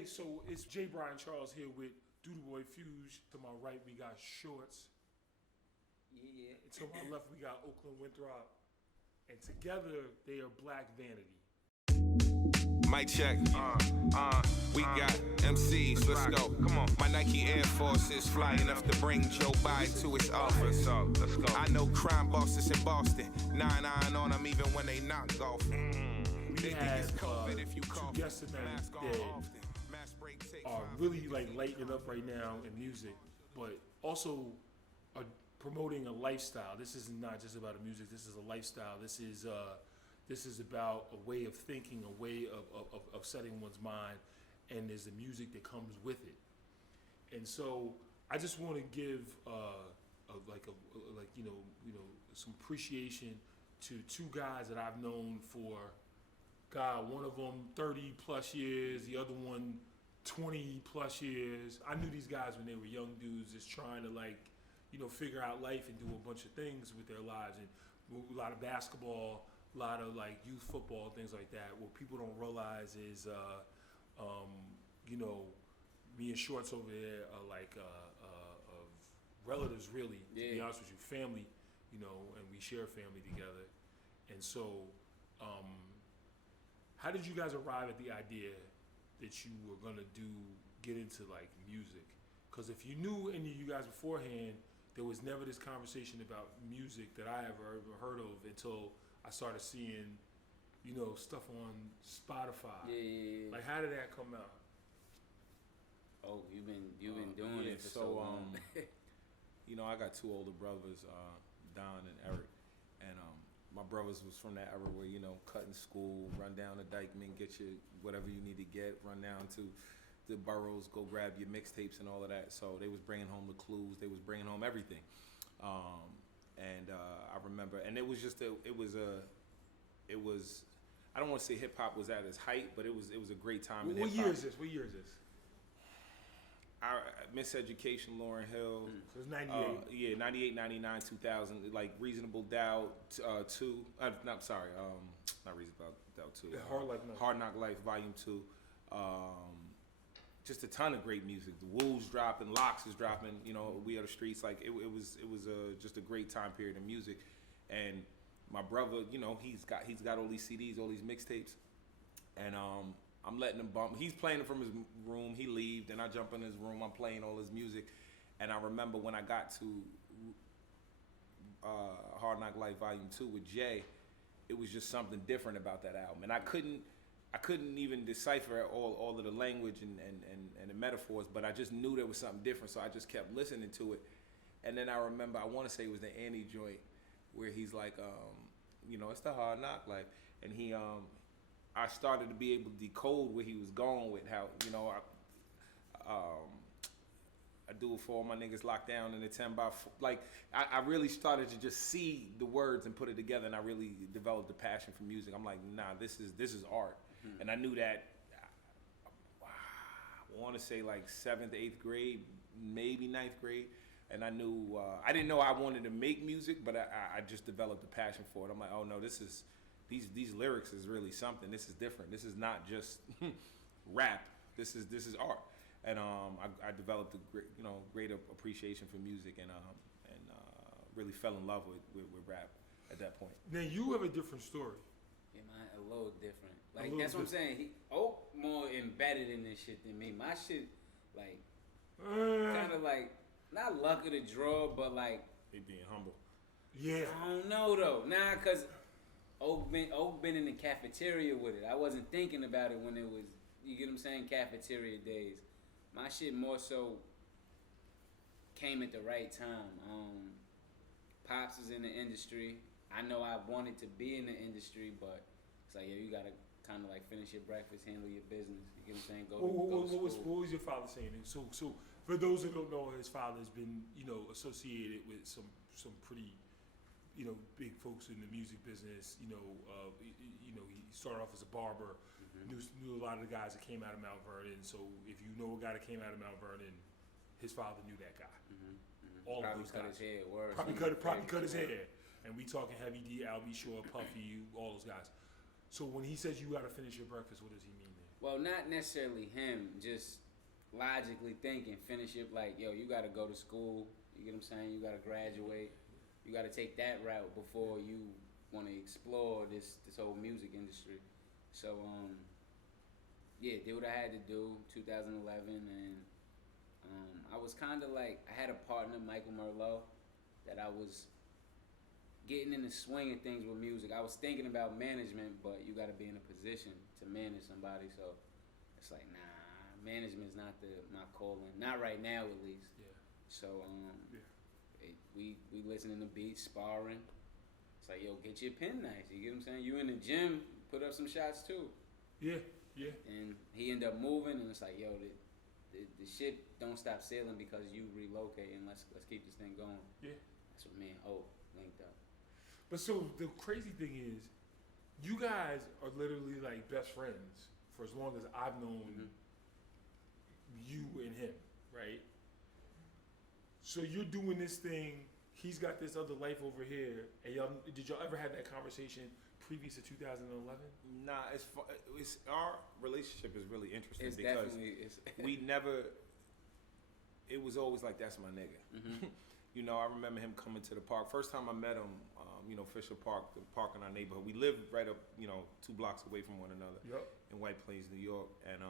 Hey, so it's J. Brian Charles here with Doodle Boy Fuse. To my right, we got Shorts. Yeah. And to my left, we got Oakland Winthrop. And together, they are Black Vanity. Mic check. We got MCs. Let's go. Come on. My Nike Air Force is fly enough to bring Joe Biden to his office. Let's go. I know crime bosses in Boston. 9-9 on them even when they not golfing. We had two guests tonight that are really like lighting up right now in music, but also are promoting a lifestyle. This is not just about the music. This is a lifestyle. This is about a way of thinking, a way of setting one's mind, and there's the music that comes with it. And so I just want to give some appreciation to two guys that I've known for, God, one of them 30 plus years, the other one 20 plus years. I knew these guys when they were young dudes just trying to figure out life and do a bunch of things with their lives, and a lot of basketball, a lot of like youth football, things like that. What people don't realize is, me and Shorts over there are like of relatives, really. To be honest with you, family, and we share family together. And so, how did you guys arrive at the idea that you were gonna get into like music? Because if you knew any of you guys beforehand, there was never this conversation about music that I ever heard of until I started seeing, stuff on Spotify. Yeah. Like, how did that come out? Oh, you've been doing it for so long. I got two older brothers, Don and Eric, and my brothers was from that era where, cutting school, run down to Dykeman, get your whatever you need to get, run down to the boroughs, go grab your mixtapes and all of that. So they was bringing home the clues, they was bringing home everything. I remember, and it was I don't want to say hip hop was at its height, but it was a great time in hip hop. What year is this? Our Miseducation, Lauryn Hill. So it's 98. 98, 99, 2000. Like Reasonable Doubt 2. Not Reasonable Doubt 2. Hard Knock Life Volume 2. Just a ton of great music. The Woo's dropping, Locks is dropping. We Are the Streets. Like it was just a great time period in music. And my brother, he's got all these CDs, all these mixtapes, and I'm letting him bump. He's playing it from his room. He leaves, and I jump in his room. I'm playing all his music, and I remember when I got to Hard Knock Life Volume 2 with Jay, it was just something different about that album, and I couldn't even decipher all of the language and the metaphors, but I just knew there was something different, so I just kept listening to it. And then I remember, I want to say it was the Annie joint, where he's like, it's the Hard Knock Life, and I started to be able to decode where he was going with how, I do it for all my niggas locked down in the 10x4. Like, I really started to just see the words and put it together, and I really developed a passion for music. I'm like, nah, this is art. Mm-hmm. And I knew that, I want to say like 7th, 8th grade, maybe 9th grade. And I knew, I didn't know I wanted to make music, but I just developed a passion for it. I'm like, oh no, these lyrics is really something. This is different. This is not just rap. This is art. And I developed a great appreciation for music, and really fell in love with rap at that point. Now you have a different story. Yeah, mine a little different. Like that's what I'm saying. Oak more embedded in this shit than me. My shit like kind of like not luck of the draw, but like he being humble. Yeah. I don't know though. Nah, cause Oak been in the cafeteria with it. I wasn't thinking about it when it was, you get what I'm saying, cafeteria days. My shit more so came at the right time. Pops is in the industry. I know I wanted to be in the industry, but it's like, you gotta kind of like finish your breakfast, handle your business. You get what I'm saying? Go to school. What was your father saying? So for those who don't know, his father has been, associated with some pretty, big folks in the music business. He started off as a barber. Mm-hmm. Knew a lot of the guys that came out of Mount Vernon. So if you know a guy that came out of Mount Vernon, his father knew that guy. Mm-hmm. Mm-hmm. All probably of those cut guys. His hair. Word. Probably cut his hair. And we talking Heavy D, Albie Shore, Puffy, all those guys. So when he says you got to finish your breakfast, what does he mean there? Well, not necessarily him, just logically thinking, finish it like, yo, you gotta go to school, you get what I'm saying? You gotta graduate, you gotta take that route before you wanna explore this whole music industry. So, yeah, did what I had to do, 2011, and I was kinda like, I had a partner, Michael Merlot, that I was getting in the swing of things with music. I was thinking about management, but you gotta be in a position to manage somebody, so it's like, nah, management's not my calling. Not right now, at least. Yeah. So, we listening to beats, sparring. It's like, yo, get your pen nice. You get what I'm saying? You in the gym, put up some shots too. Yeah. And he ended up moving, and it's like, yo, the shit don't stop sailing because you relocating. Let's keep this thing going. Yeah. That's what me and Oak linked up. But so the crazy thing is, you guys are literally like best friends for as long as I've known you and him, right? So you're doing this thing. He's got this other life over here. And did y'all ever have that conversation previous to 2011? Nah, it's our relationship is really interesting It's because definitely we never. It was always like, that's my nigga. You know, I remember him coming to the park. First time I met him, Fisher Park, the park in our neighborhood. We lived right up, 2 blocks away from one another in White Plains, New York. And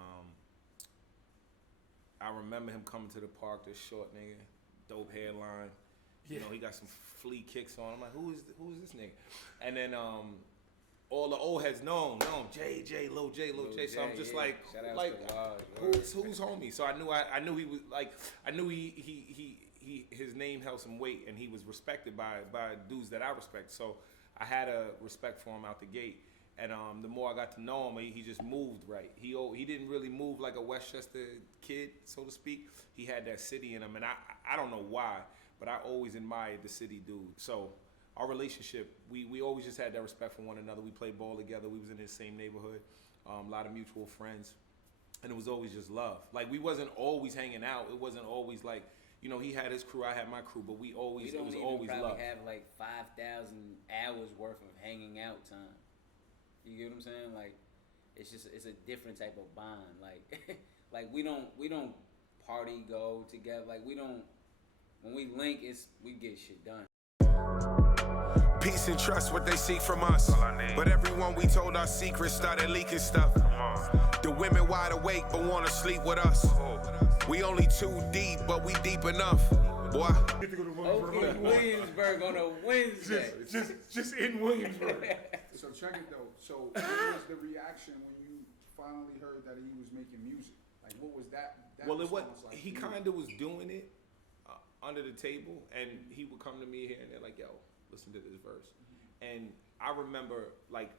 I remember him coming to the park, this short nigga, dope hairline. Yeah. You know, he got some flea kicks on. I'm like, who is this nigga? And then all the old heads know Lil J. So I'm just like, who's homie? So I knew he was like, I knew he his name held some weight, and he was respected by dudes that I respect. So I had a respect for him out the gate. And the more I got to know him, he just moved right. He didn't really move like a Westchester kid, so to speak. He had that city in him, and I don't know why, but I always admired the city dude. So our relationship, we always just had that respect for one another. We played ball together. We was in the same neighborhood, a lot of mutual friends, and it was always just love. Like, we wasn't always hanging out. It wasn't always like, he had his crew, I had my crew, but it was always love. We don't even probably have like 5,000 hours worth of hanging out time. You get what I'm saying? Like, it's a different type of bond. Like we don't party go together. Like, when we link, we get shit done. Peace and trust, what they seek from us. But everyone we told our secrets started leaking stuff. The women wide awake but wanna sleep with us. We only too deep, but we deep enough. Boy. Okay, Williamsburg on a Wednesday. Just in Williamsburg. So check it though. So what was the reaction when you finally heard that he was making music? Like, what was that well, it was response like? he kind of was doing it under the table, and he would come to me here and they're like, yo, listen to this verse. And I remember, like,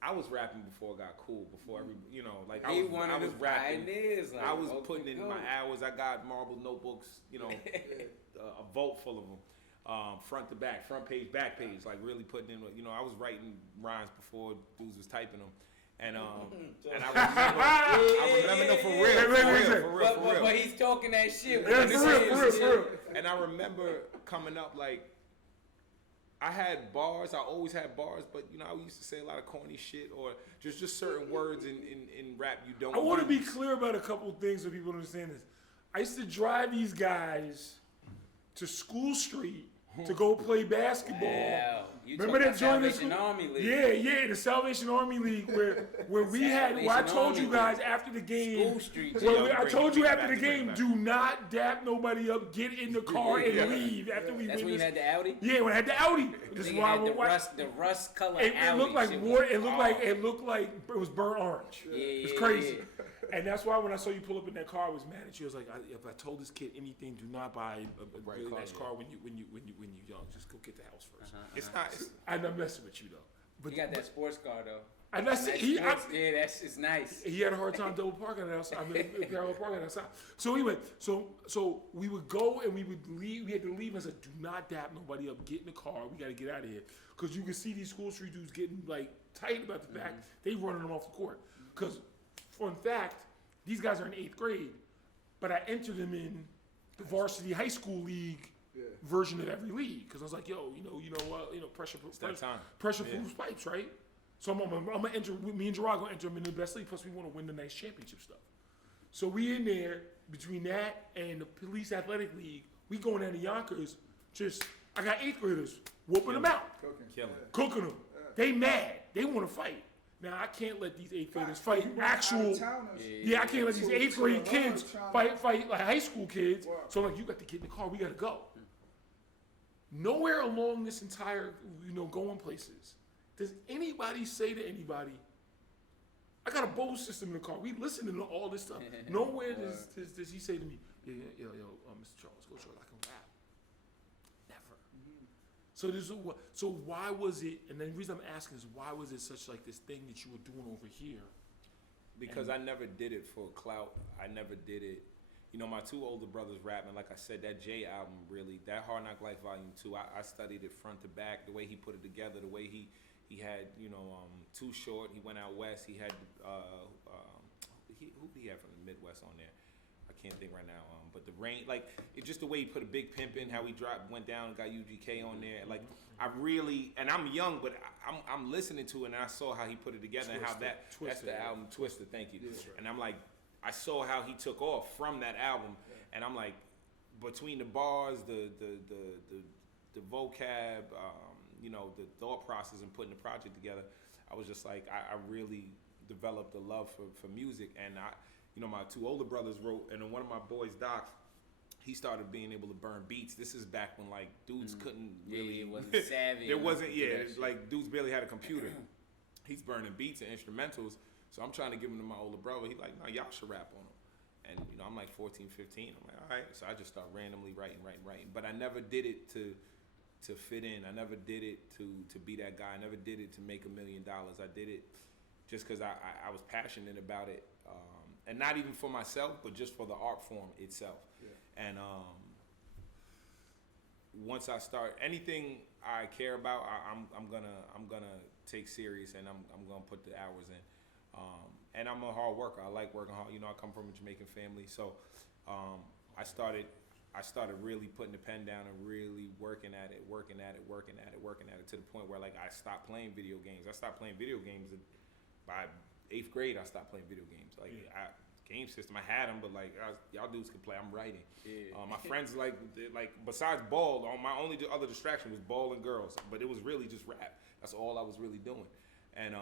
I was rapping before it got cool, before every, I was rapping. Like, I was putting in my hours. I got marble notebooks, a vault full of them. Front to back, front page, back page, like really putting in, I was writing rhymes before dudes was typing them. And I remember, no, for real. But he's talking that shit. Yeah, for real. And I remember coming up, like, I had bars, I always had bars, but I used to say a lot of corny shit, or just certain words in rap you don't. I want to be clear about a couple of things so people understand this. I used to drive these guys to School Street to go play basketball. Wow. Remember that joint? Salvation Army League. Yeah, the Salvation Army League where we had. Well, I told you guys after the game. School Street. I told you after the game, do not dap nobody up. Get in the car and leave after we. That's when you had the Audi. Yeah, when I had the Audi. This is why the rust color. It Audi looked like shit water. It looked like it was burnt orange. Yeah, it's crazy. Yeah. And that's why when I saw you pull up in that car, I was mad at you. I was like, if I told this kid anything, do not buy a really nice car when you young. Just go get the house first. It's not. I'm not messing with you though. But you got that sports car though. And that's it. It's nice. He had a hard time double parking outside. Parallel parking outside. So anyway, so we would go and we would leave. We had to leave and said, do not dap nobody up. Get in the car. We got to get out of here because you can see these School Street dudes getting like tight about the fact they running them off the court. Because fun fact, these guys are in 8th grade, but I entered them in the varsity high school league version of every league because I was like, yo, you know what, pressure proofs pipes, right? So I'm gonna enter. Me and Gerard gonna enter him in the best league. Plus, we want to win the next championship stuff. So we in there between that and the police athletic league. We going down to Yonkers. I got 8th graders whooping them out, cooking them. They mad. They want to fight. Now I can't let these 8th graders fight actual. Yeah, I can't let these 8th grade kids fight like high school kids. So like, you got the kid in the car. We gotta go. Nowhere along this entire, going places, does anybody say to anybody, I got a Bose system in the car. We listening to all this stuff. Nowhere does he say to me, yo, Mr. Charles, go short, I can rap. Never. So why was it, and the reason I'm asking is, why was it such like this thing that you were doing over here? Because I never did it for clout. I never did it. My 2 older brothers rapping, like I said, that J album really, that Hard Knock Life Volume 2, I studied it front to back, the way he put it together, the way he had, Too Short, he went out west, he had, who did he have from the Midwest on there? I can't think right now, but the Rain, like, it's just the way he put a Big Pimp in, how he went down and got UGK on there, like, I really, and I'm young, but I'm listening to it, and I saw how he put it together, and how that's the album, Twisted, thank you, and I'm like, I saw how he took off from that album, and I'm like, between the bars, the vocab, the thought process and putting the project together, I was just like, I really developed a love for music, and my 2 older brothers wrote, and then one of my boys, Doc, he started being able to burn beats. This is back when like dudes couldn't really, it wasn't savvy. There wasn't, like dudes barely had a computer. He's burning beats and instrumentals. So I'm trying to give him to my older brother. He's like, no, y'all should rap on him. And, I'm like 14, 15. I'm like, all right. So I just start randomly writing. But I never did it to fit in. I never did it to be that guy. I never did it to make $1 million. I did it just because I was passionate about it. And not even for myself, but just for the art form itself. Yeah. And once I start, anything I care about, I'm gonna take serious, and I'm gonna put the hours in. And I'm a hard worker. I like working hard. I come from a Jamaican family, so I started really putting the pen down and really working at it to the point where like I stopped playing video games. I stopped playing video games by 8th grade. I stopped playing video games. Like game system, I had them, but like y'all dudes can play. I'm writing. Yeah. My friends like besides ball, my only other distraction was ball and girls, but it was really just rap. That's all I was really doing, and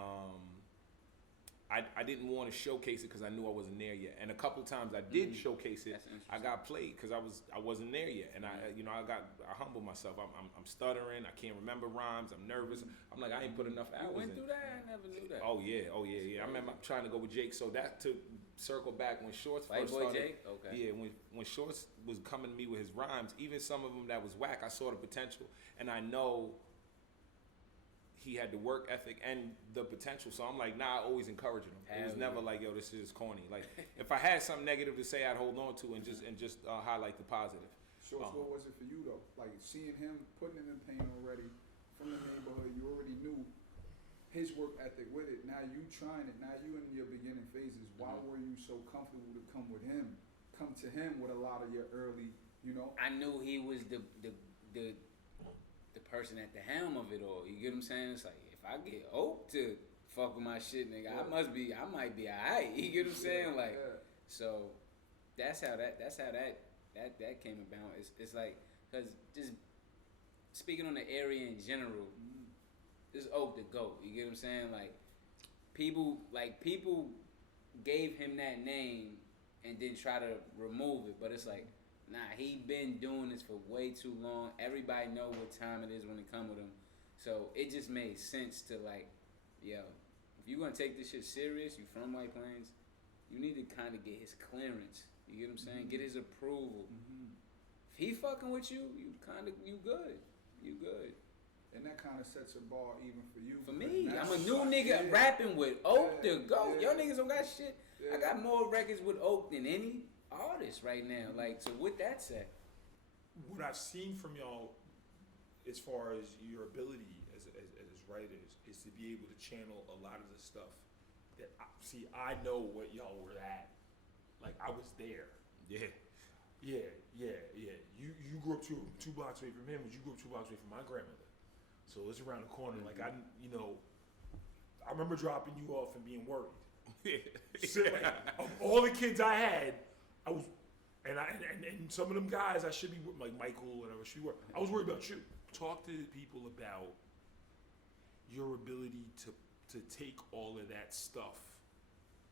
I didn't want to showcase it because I knew I wasn't there yet. And a couple times I did showcase it. I got played because I wasn't there yet. And I humbled myself. I'm stuttering. I can't remember rhymes. I'm nervous. I'm like, I ain't put enough hours in. You went through that? I never knew that. Oh yeah. I remember trying to go with Jake. So that to circle back when Shorts first started. Jake? Okay. Yeah, when Shorts was coming to me with his rhymes, even some of them that was whack, I saw the potential, and I know he had the work ethic and the potential. So I'm like, I always encouraging him. It was never like, yo, this is corny. Like, if I had something negative to say, I'd hold on to and just highlight the positive. Shorts, what was it for you though? Like seeing him putting in the pain already from the neighborhood, you already knew his work ethic with it. Now you trying it. Now you in your beginning phases. Why were you so comfortable to come to him with a lot of your early, I knew he was the person at the helm of it all. You get what I'm saying? It's like, if I get Oak to fuck with my shit, nigga, I might be alright. You get what I'm saying? Like, so that's how that came about. It's like, cause just speaking on the area in general, this Oak the GOAT. You get what I'm saying? Like, people gave him that name and then try to remove it, but it's like, nah, he been doing this for way too long. Everybody know what time it is when it come with him. So it just made sense to like, yo, if you gonna take this shit serious, you from White Plains, you need to kind of get his clearance. You get what I'm saying? Get his approval. If he fucking with you, you good. You good. And that kind of sets a bar even for you. For me, I'm a new nigga rapping with Oak the GOAT. Y'all niggas don't got shit. I got more records with Oak than any artist right now. Like, so with that said, what I've seen from y'all as far as your ability as writers is to be able to channel a lot of the stuff that I know what y'all were at. Like, I was there. Yeah. You grew up two blocks away from him, but you grew up 2 blocks away from my grandmother. So it's around the corner. Like, I remember dropping you off and being worried. So, like, of all the kids I had, I was, and some of them guys I should be like Michael, whatever she were. I was worried about you. Talk to people about your ability to take all of that stuff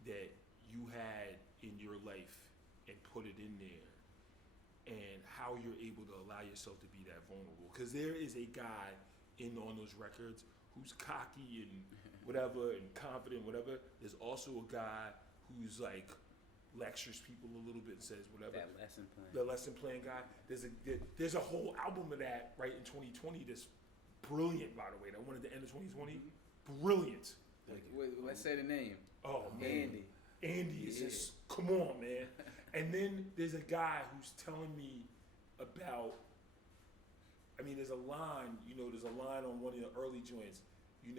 that you had in your life and put it in there, and how you're able to allow yourself to be that vulnerable. Because there is a guy on those records who's cocky and whatever and confident, whatever. There's also a guy who's like lectures people a little bit and says whatever. That lesson plan. The lesson plan guy. There's a whole album of that right in 2020 that's brilliant, by the way. That one at the end of 2020, brilliant. Wait, let's say the name. Oh man, Andy is just come on, man. And then there's a guy who's telling me about. I mean, there's a line. There's a line on one of the early joints. I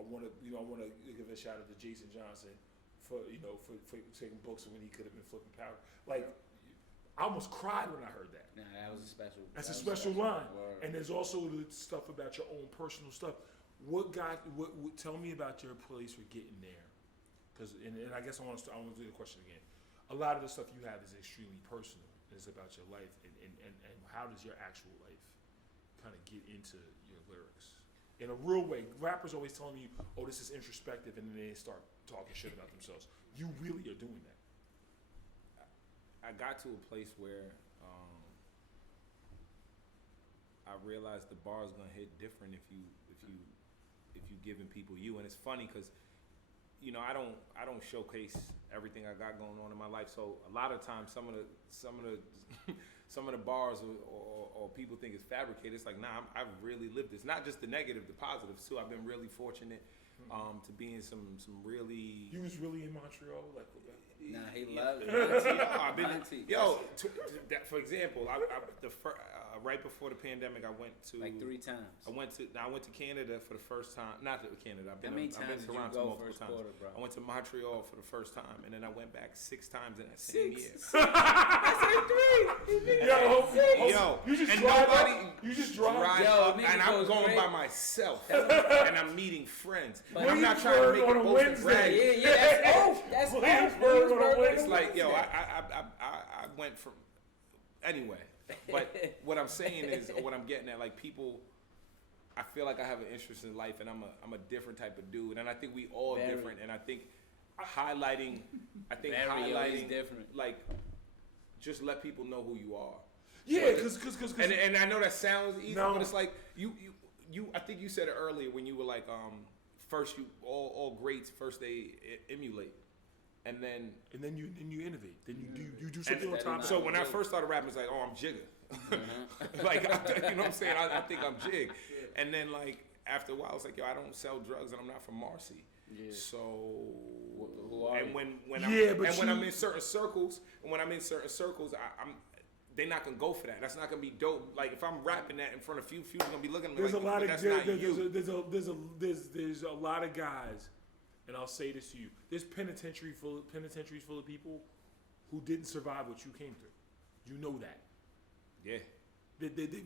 want to give a shout out to Jason Johnson for taking books when he could have been flipping powder. Like, I almost cried when I heard that. Nah, that was a special. That's a special line. Word. And there's also the stuff about your own personal stuff. What tell me about your place for getting there? Because and I guess I want to do the question again. A lot of the stuff you have is extremely personal. It's about your life, and how does your actual life kind of get into your lyrics in a real way? Rappers always telling you, "Oh, this is introspective," and then they start talking shit about themselves. You really are doing that. I got to a place where I realized the bar is gonna hit different if you giving people you. And it's funny because I don't showcase everything I got going on in my life. So a lot of times some of the some of the bars or people think it's fabricated. It's like, nah, I've really lived this. Not just the negative, the positives too. I've been really fortunate to be in some really. You was really in Montreal, like. Nah, he loves I've been for example, right before the pandemic, I went to like 3 times. I went to Canada for the first time. Not to Canada. I've been How many to times did you Toronto go multiple first times. quarter, bro? I went to Montreal for the first time, and then I went back 6 times in that same year. I said 3. Yo, you just and drive nobody up. You just drive. Yo, and I'm going great. by myself, and I'm meeting friends. But I'm not trying to make on it a boast and brag. Yeah, that's Williamsburg on a It's like, yo, I went from anyway. But what I'm saying is, or what I'm getting at, like people, I feel like I have an interest in life, and I'm a different type of dude, and I think we all different, and I think highlighting different. like just let people know who you are. Yeah, because and I know that sounds easy, No. but it's like you. I think you said it earlier when you were like, first you all greats first they emulate. And then you innovate. Then you do something on top. So when I first started rapping, it's like, oh, I'm Jigga. Like, you know what I'm saying? I think I'm Jig. And then like after a while, it's like, yo, I don't sell drugs and I'm not from Marcy. Yeah. So who are you? when I'm in certain circles, I'm they're not gonna go for that. That's not gonna be dope. Like if I'm rapping that in front of few are gonna be looking at me There's like, a lot of that's not you. There's a lot of guys, and I'll say this to you: there's penitentiaries full of people who didn't survive what you came through. You know that. Yeah.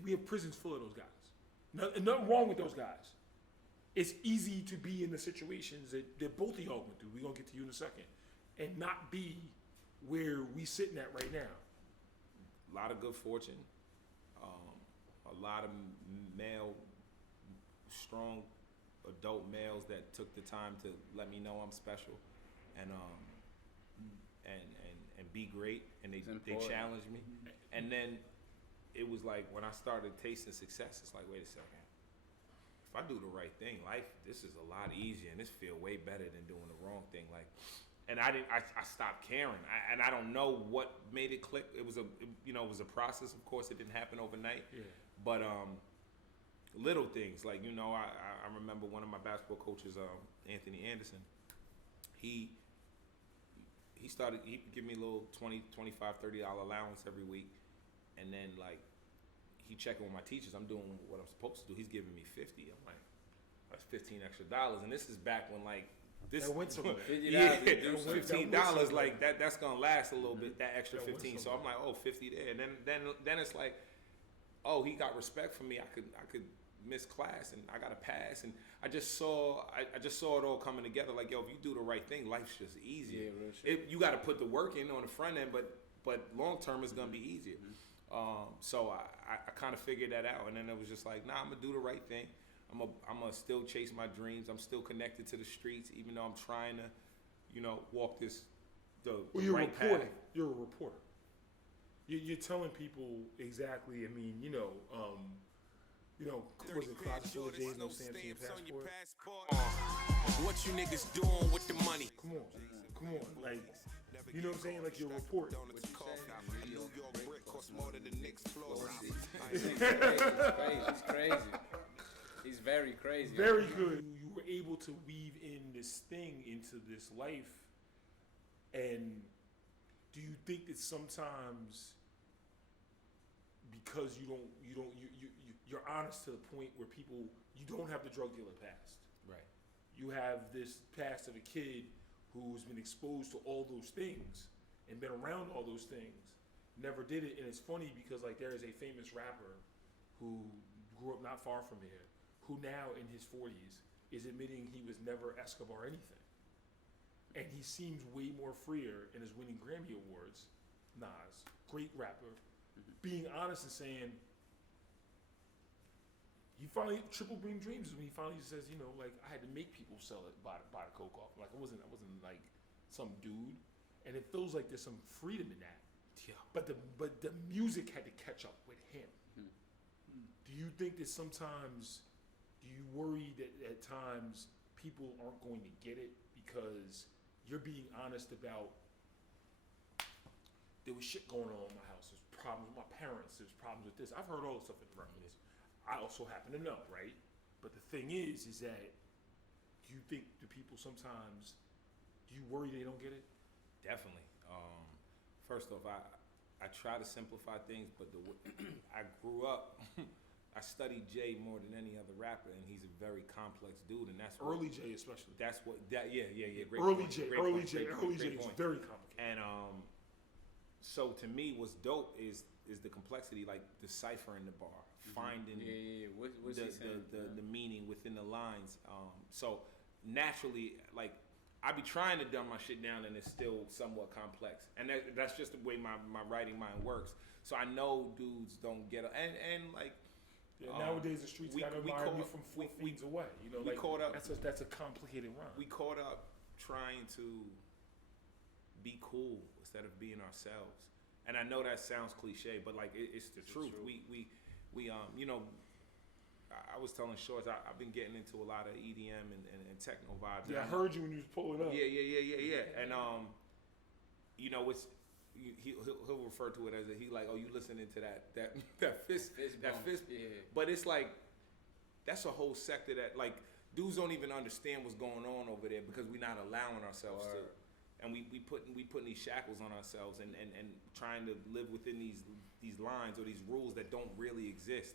We have prisons full of those guys. Nothing wrong with those guys. It's easy to be in the situations that both of y'all went through. We're gonna get to you in a second, and not be where we sitting at right now. A lot of good fortune, a lot of male, strong adult males that took the time to let me know I'm special, and be great, and they challenged me, and then it was like when I started tasting success, it's like, wait a second, if I do the right thing, this is a lot easier, and this feel way better than doing the wrong thing, like. And I stopped caring, and I don't know what made it click. It was a process. Of course, it didn't happen overnight. Yeah. But little things like I remember one of my basketball coaches, Anthony Anderson. He give me a little $20, $25, $30 allowance every week, and then like he checking with my teachers. I'm doing what I'm supposed to do. He's giving me $50. I'm like, that's $15 extra, and this is back when like. This that went somewhere. $15 like that's gonna last a little bit. That extra 15. So I'm like, oh, 50 there, and then it's like, oh, he got respect for me. I could missed class and I got a pass, and I just saw it all coming together. Like, yo, if you do the right thing, life's just easier. Yeah, real shit. You got to put the work in on the front end, but long term it's gonna be easier. So I kind of figured that out, and then it was just like, nah, I'm gonna do the right thing. I'm gonna still chase my dreams. I'm still connected to the streets, even though I'm trying to, walk the You're right reporting. path. You're a reporter. You're telling people exactly. I mean, was it Closet Village Days, no stamps in your passport? What you niggas doing with the money? Come on, like, you know what I'm saying? Like, you're reporting. A New York brick costs more than the Knicks floor. He's crazy. He's very crazy. Very good. You were able to weave in this thing into this life, and do you think that sometimes because you're honest to the point where you don't have the drug dealer past, Right. you have this past of a kid who's been exposed to all those things and been around all those things, never did it. And it's funny because, like, there is a famous rapper who grew up not far from here, who now in his 40s is admitting he was never Escobar anything. And he seems way more freer and is winning Grammy Awards. Nas, great rapper, being honest and saying, he finally, Triple Dream Dreams is when he finally says, like, I had to make people sell it, buy the coke off. Like, I wasn't like some dude. And it feels like there's some freedom in that. Yeah. But the music had to catch up with him. Do you think that sometimes, do you worry that at times people aren't going to get it because you're being honest about, there was shit going on in my house, there's problems with my parents, there's problems with this. I've heard all the stuff in the records. I also happen to know, right? But the thing is that, do you think the people sometimes, do you worry they don't get it? Definitely. First off, I try to simplify things, but I grew up. I studied Jay more than any other rapper, and he's a very complex dude, and that's Early Jay especially. That's what that yeah. Great Early point, Jay, great early point, Jay, great early point, Jay great is point. very complicated. And so to me, what's dope is the complexity, like deciphering the bar, finding What's he saying? the meaning within the lines. So naturally, like, I be trying to dumb my shit down, and it's still somewhat complex, and that's just the way my writing mind works. So I know dudes don't get it, and like. Yeah, nowadays the streets gotta admire you from 4 feet away. We caught up. That's a complicated rhyme. We caught up trying to be cool instead of being ourselves. And I know that sounds cliche, but like it's the truth. We I was telling Shorts, I've been getting into a lot of EDM and techno vibes. Yeah, I heard you when you was pulling up. Yeah. And it's he'll refer to it as he like, oh, you listening to that fist bump. Yeah. But it's like, that's a whole sector that, like, dudes don't even understand what's going on over there because we're not allowing ourselves to. And we putting these shackles on ourselves and trying to live within these lines or these rules that don't really exist.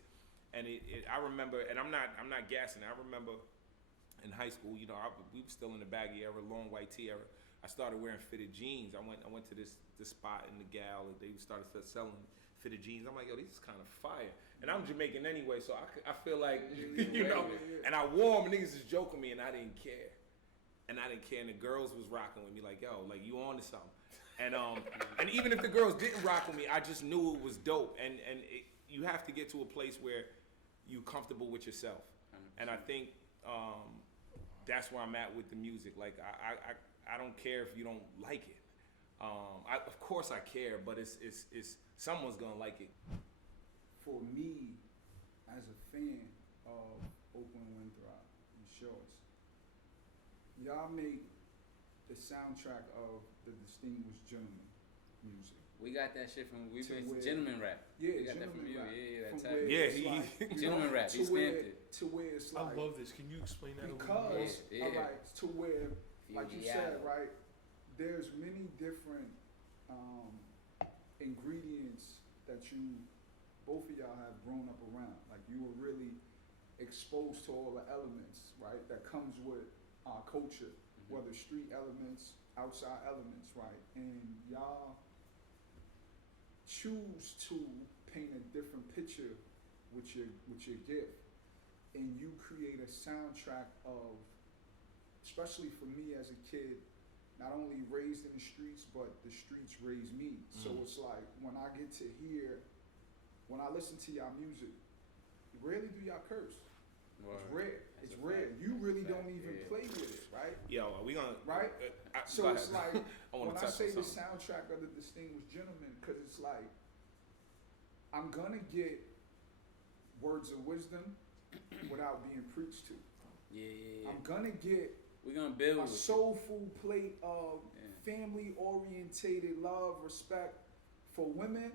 And I remember, and I'm not gassing. I remember in high school, we were still in the baggy era, long white tee era. I started wearing fitted jeans. I went to this spot in the Gal, and they started selling fitted jeans. I'm like, yo, these is kind of fire. And I'm Jamaican anyway, so I feel like, and I wore them, and niggas is joking me, and I didn't care. And the girls was rocking with me like, yo, like, you on to something. And and even if the girls didn't rock with me, I just knew it was dope. And you have to get to a place where you comfortable with yourself. 100%. And I think that's where I'm at with the music. Like, I don't care if you don't like it. Of course I care, but it's someone's gonna like it. For me, as a fan of Oakland Winthrop and Shorts, y'all make the soundtrack of the Distinguished Gentleman music. We got that shit from where- gentleman rap. Yeah, we got that from gentleman you. rap. Yeah, that From type. where Yeah, it's he- like, Gentleman rap. He to where, stamped it. to where it's I like, love this. Can you explain that? because Yeah. all right, to where, like you said, Yeah. right, there's many different ingredients that both of y'all have grown up around. Like, you were really exposed to all the elements, right, that comes with our culture, whether street elements, outside elements, right, and y'all choose to paint a different picture with your gift. and you create a soundtrack of, especially for me as a kid, not only raised in the streets, but the streets raised me. So it's like when I get to hear, when I listen to y'all music, rarely do y'all curse. It's rare. It's rare. You really don't even play with it, right? Yo, are we gonna Right? So go it's ahead. like wanna when I touch say on the something. soundtrack of the Distinguished Gentleman, because it's like I'm gonna get words of wisdom without being preached to. Yeah. I'm gonna get We're gonna build a with soulful plate of Yeah. family orientated love, respect for women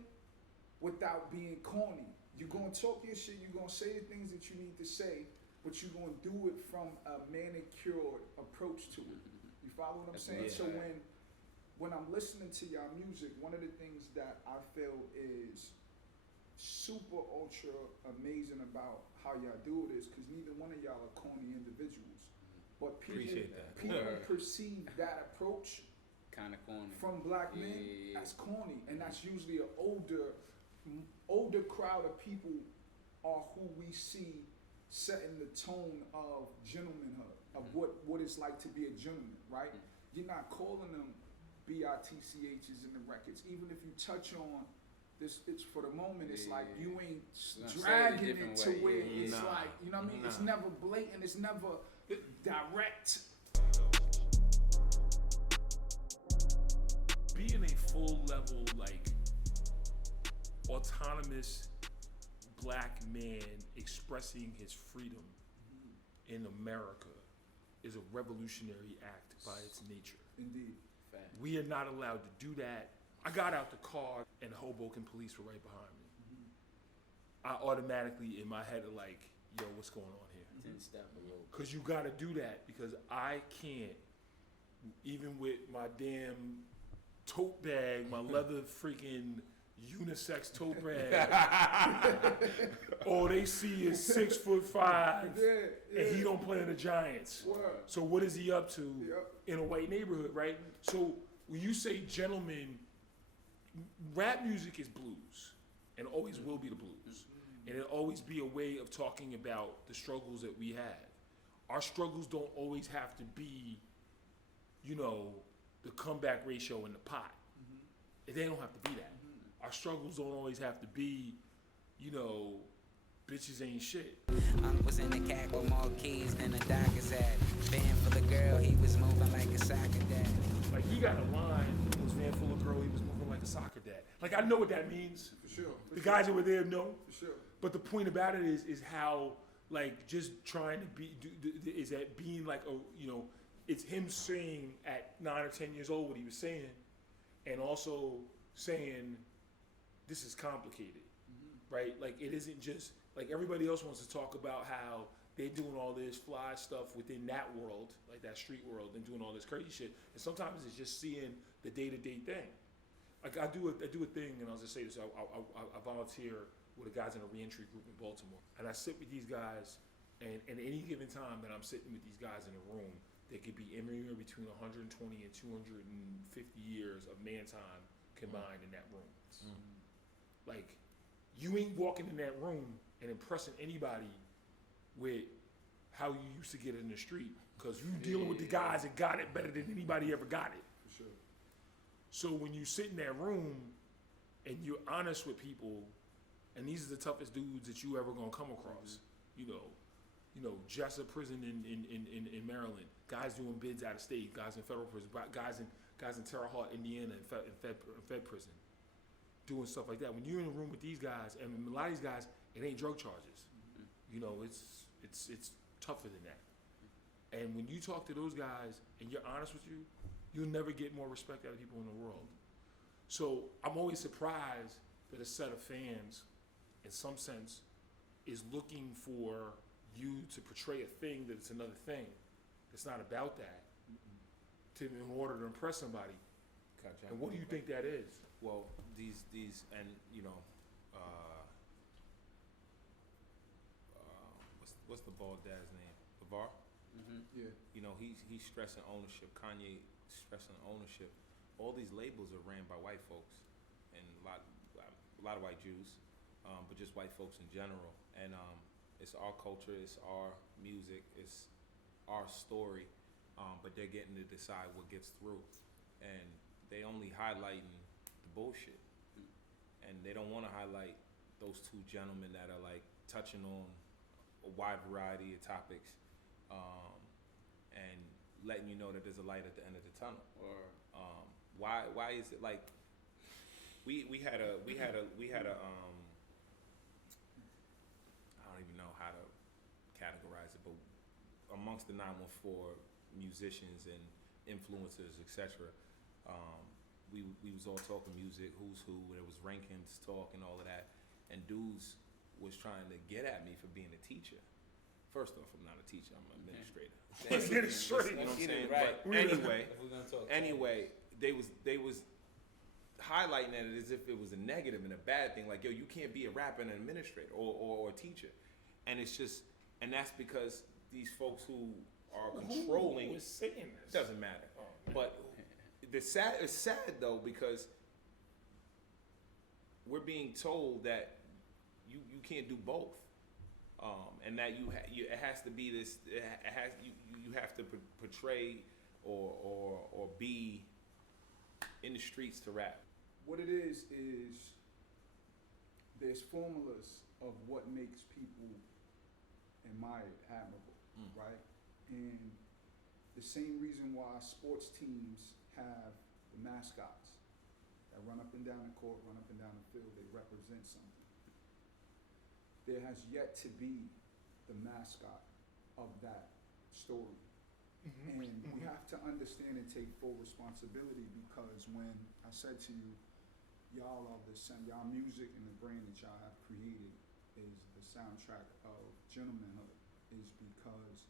without being corny. You're gonna talk your shit, you're gonna say the things that you need to say, but you're gonna do it from a manicured approach to it. You follow what I'm That's saying? right. So when I'm listening to y'all music, one of the things that I feel is super ultra amazing about how y'all do it is because neither one of y'all are corny individuals. But people, Appreciate that. people Yeah. perceive that approach kind of corny. from black men Yeah. as corny, and that's usually an older crowd of people are who we see setting the tone of gentlemanhood, of what it's like to be a gentleman, right? You're not calling them BITCHs in the records, even if you touch on this. It's for the moment. It's like you ain't Gonna say it a dragging it different to way. where Yeah. it's Nah. like, you know what I mean? It's Nah. never blatant. It's never direct. Being a full level, like, autonomous black man expressing his freedom in America is a revolutionary act by its nature. Indeed. Fact. We are not allowed to do that. I got out the car and the Hoboken police were right behind me. I automatically in my head are like, yo, what's going on here? 10 step below. Because you got to do that because I can't, even with my damn tote bag, my leather freaking unisex tote bag, all they see is 6'5", Yeah. and he don't play in the Giants. Word. So what is he up to Yep. in a white neighborhood, right? So when you say gentlemen, rap music is blues and always will be the blues. And it'll always be a way of talking about the struggles that we have. Our struggles don't always have to be, you know, the comeback ratio in the pot. They don't have to be that. Our struggles don't always have to be, you know, bitches ain't shit. Was in the cat with more keys than a doctor's had. Van for the girl, he was moving like a soccer dad. Like he got a line, it was van full of girl, he was moving like a soccer dad. Like I know what that means. For sure. The guys that were there know. For sure. But the point about it is how like just trying to be is that being like a, you know, it's him saying at 9 or 10 years old what he was saying, and also saying this is complicated, right? Like it isn't just like everybody else wants to talk about how they're doing all this fly stuff within that world, like that street world, and doing all this crazy shit. And sometimes it's just seeing the day-to-day thing. Like I do a thing, and I'll just say this: I volunteer with the guys in a reentry group in Baltimore, and I sit with these guys, and at any given time that I'm sitting with these guys in a room, they could be anywhere between 120 and 250 years of man time combined in that room. Like, you ain't walking in that room and impressing anybody with how you used to get in the street, because you dealing with the guys that got it better than anybody ever got it. For sure. So when you sit in that room and you're honest with people, and these are the toughest dudes that you ever gonna come across, you know, Jessup prison in Maryland, guys doing bids out of state, guys in federal prison, guys in Terre Haute, Indiana, in Fed prison, doing stuff like that. When you're in a room with these guys, and a lot of these guys, it ain't drug charges. You know, it's tougher than that. And when you talk to those guys and you're honest with you, you'll never get more respect out of people in the world. So I'm always surprised that a set of fans, in some sense, is looking for you to portray a thing that it's another thing. It's not about that. In order to impress somebody. Gotcha. And what do you think that is? Well, these, and you know, what's the bald dad's name? LeVar? Yeah. You know, he's stressing ownership. Kanye stressing ownership. All these labels are ran by white folks, and a lot of white Jews, but just white folks in general. And It's our culture. It's our music. It's our story. But they're getting to decide what gets through, and they only highlighting the bullshit, and they don't want to highlight those two gentlemen that are like touching on a wide variety of topics, and letting you know that there's a light at the end of the tunnel. Or Why is it like we had a I don't even know how to categorize it, but amongst the 914 musicians and influencers, etc., we was all talking music, who's who, there was rankings talk and all of that, and dudes was trying to get at me for being a teacher. First off, I'm not a teacher, I'm an administrator. Let's get it straight. You know what I'm Get it saying? right. But anyway, if we're gonna talk they was highlighting it as if it was a negative and a bad thing. Like, yo, you can't be a rapper and an administrator or a teacher. And it's just, and that's because these folks who are controlling, Who was saying this? doesn't matter. Oh, man. But it's sad though, because we're being told that you can't do both, and that it has to be this. You have to portray or be in the streets to rap. What it is there's formulas of what makes people admired, admirable, right? And the same reason why sports teams have the mascots that run up and down the court, run up and down the field, they represent something. There has yet to be the mascot of that story. And we have to understand and take full responsibility, because when I said to you, y'all are y'all music and the brand that y'all have created is the soundtrack of gentlemanhood, is because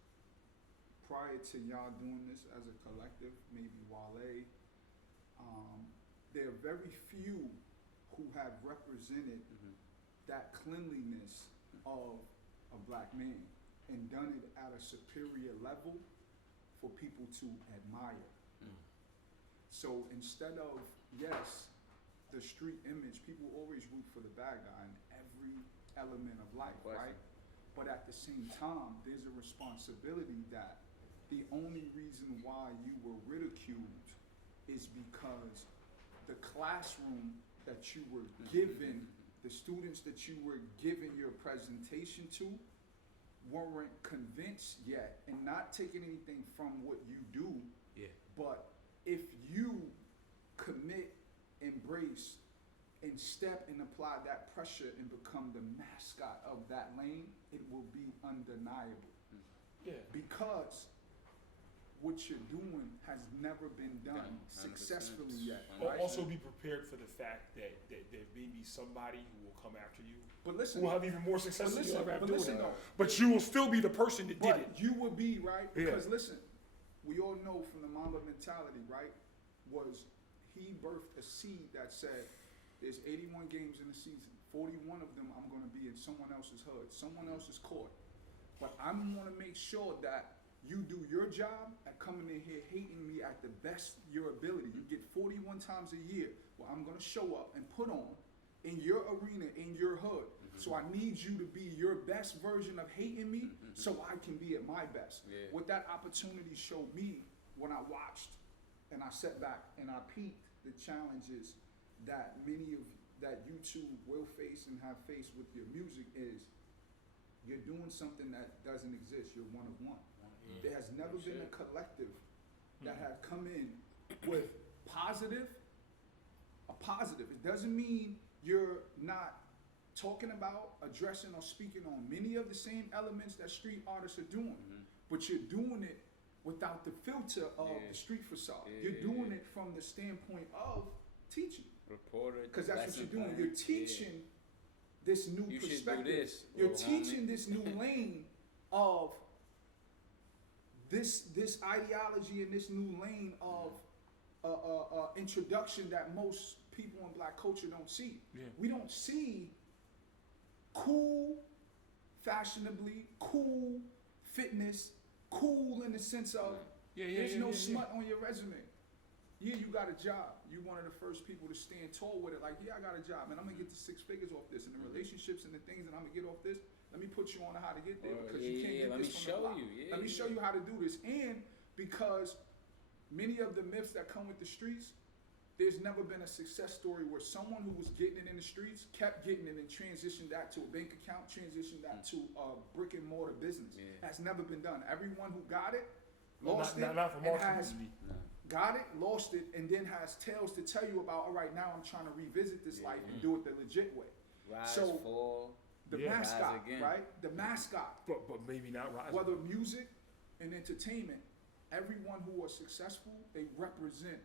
prior to y'all doing this as a collective, maybe Wale, there are very few who have represented that cleanliness of a black man and done it at a superior level for people to admire. So instead of, yes, the street image, people always root for the bad guy in every element of life, right? But at the same time, there's a responsibility that the only reason why you were ridiculed is because the classroom that you were given, the students that you were giving your presentation to, weren't convinced yet, and not taking anything from what you do. Yeah. But if you commit, embrace, and step and apply that pressure and become the mascot of that lane, it will be undeniable. Yeah. Because what you're doing has never been done 100%. successfully yet. But Right? also be prepared for the fact that there may be somebody who will come after you, But listen, who will have even more success than you ever have doing it. though, But you will still be the person that did but it. you will be, right? Yeah. Because listen, we all know from the Mamba mentality, right? Was he birthed a seed that said, there's 81 games in the season. 41 of them I'm going to be in someone else's hood, someone else's court. But I'm going to make sure that you do your job at coming in here hating me at the best your ability. You get 41 times a year where I'm going to show up and put on in your arena, in your hood. So I need you to be your best version of hating me so I can be at my best. Yeah. What that opportunity showed me when I watched and I sat back and I peeped the challenges that that you two will face and have faced with your music is you're doing something that doesn't exist. You're one of one. There has never been a collective that have come in with a positive. It doesn't mean you're not talking about, addressing, or speaking on many of the same elements that street artists are doing, but you're doing it without the filter of the street facade. You're doing it from the standpoint of teaching. Reporter, Because that's what lesson you're doing. plan. You're teaching this new You should do perspective. this, You're little teaching homie. this new lane of this ideology and this new lane of introduction that most people in black culture don't see. Yeah. We don't see cool, fashionably, cool, fitness, cool in the sense of there's no smut on your resume. Yeah, you got a job. You one of the first people to stand tall with it. Like, yeah, I got a job, and I'm gonna get to 6 figures off this, and the relationships and the things that I'm gonna get off this. Let me put you on how to get there because you can't get this from the block. Let me show you how to do this, and because many of the myths that come with the streets, there's never been a success story where someone who was getting it in the streets kept getting it and transitioned that to a bank account, transitioned that to a brick and mortar business. Yeah. That's never been done. Everyone who got it, Well, lost not it, from and our has community. got it, lost it, and then has tales to tell you about, all right, now I'm trying to revisit this life and do it the legit way. Rise, So, fall. The Yeah. mascot, Rise again. right? The mascot. But maybe not rise. Whether music and entertainment, everyone who are successful, they represent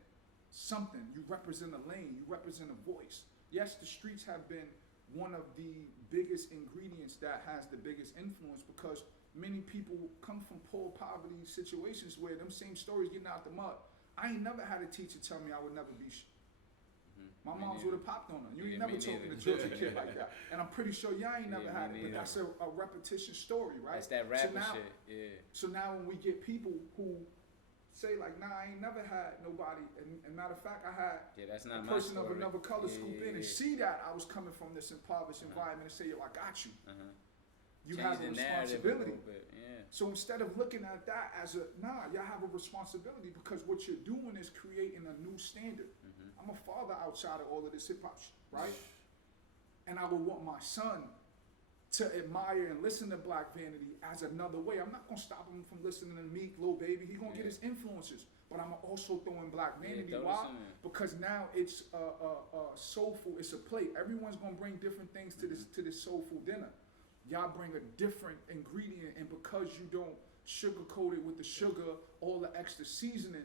something. You represent a lane, you represent a voice. Yes, the streets have been one of the biggest ingredients that has the biggest influence because many people come from poor poverty situations where them same stories getting out the mud. I ain't never had a teacher tell me I would never be My Me mom's neither. would have popped on her. You ain't Yeah, never me told neither. a Georgia kid like that. And I'm pretty sure y'all ain't never Yeah, had me it, but neither. that's a repetition story, right? That's that rapper now, shit. Yeah. So now when we get people who say like, nah, I ain't never had nobody, and matter of fact, I had Yeah, that's a not my person story. of another color Yeah, scoop yeah, in and yeah. see that I was coming from this impoverished environment and say, yo, I got you. Uh-huh. You Change have a the narrative responsibility. a little bit. Yeah. So instead of looking at that as a, nah, y'all have a responsibility because what you're doing is creating a new standard. Mm-hmm. I'm a father outside of all of this hip hop shit, right? And I would want my son to admire and listen to Black Vanity as another way. I'm not gonna stop him from listening to Meek, Lil Baby. He's gonna get his influences, but I'm also throwing Black Vanity. throw Why? this in. Because now it's soulful. It's a plate. Everyone's gonna bring different things to this soulful dinner. Y'all bring a different ingredient, and because you don't sugarcoat it with the sugar, all the extra seasoning,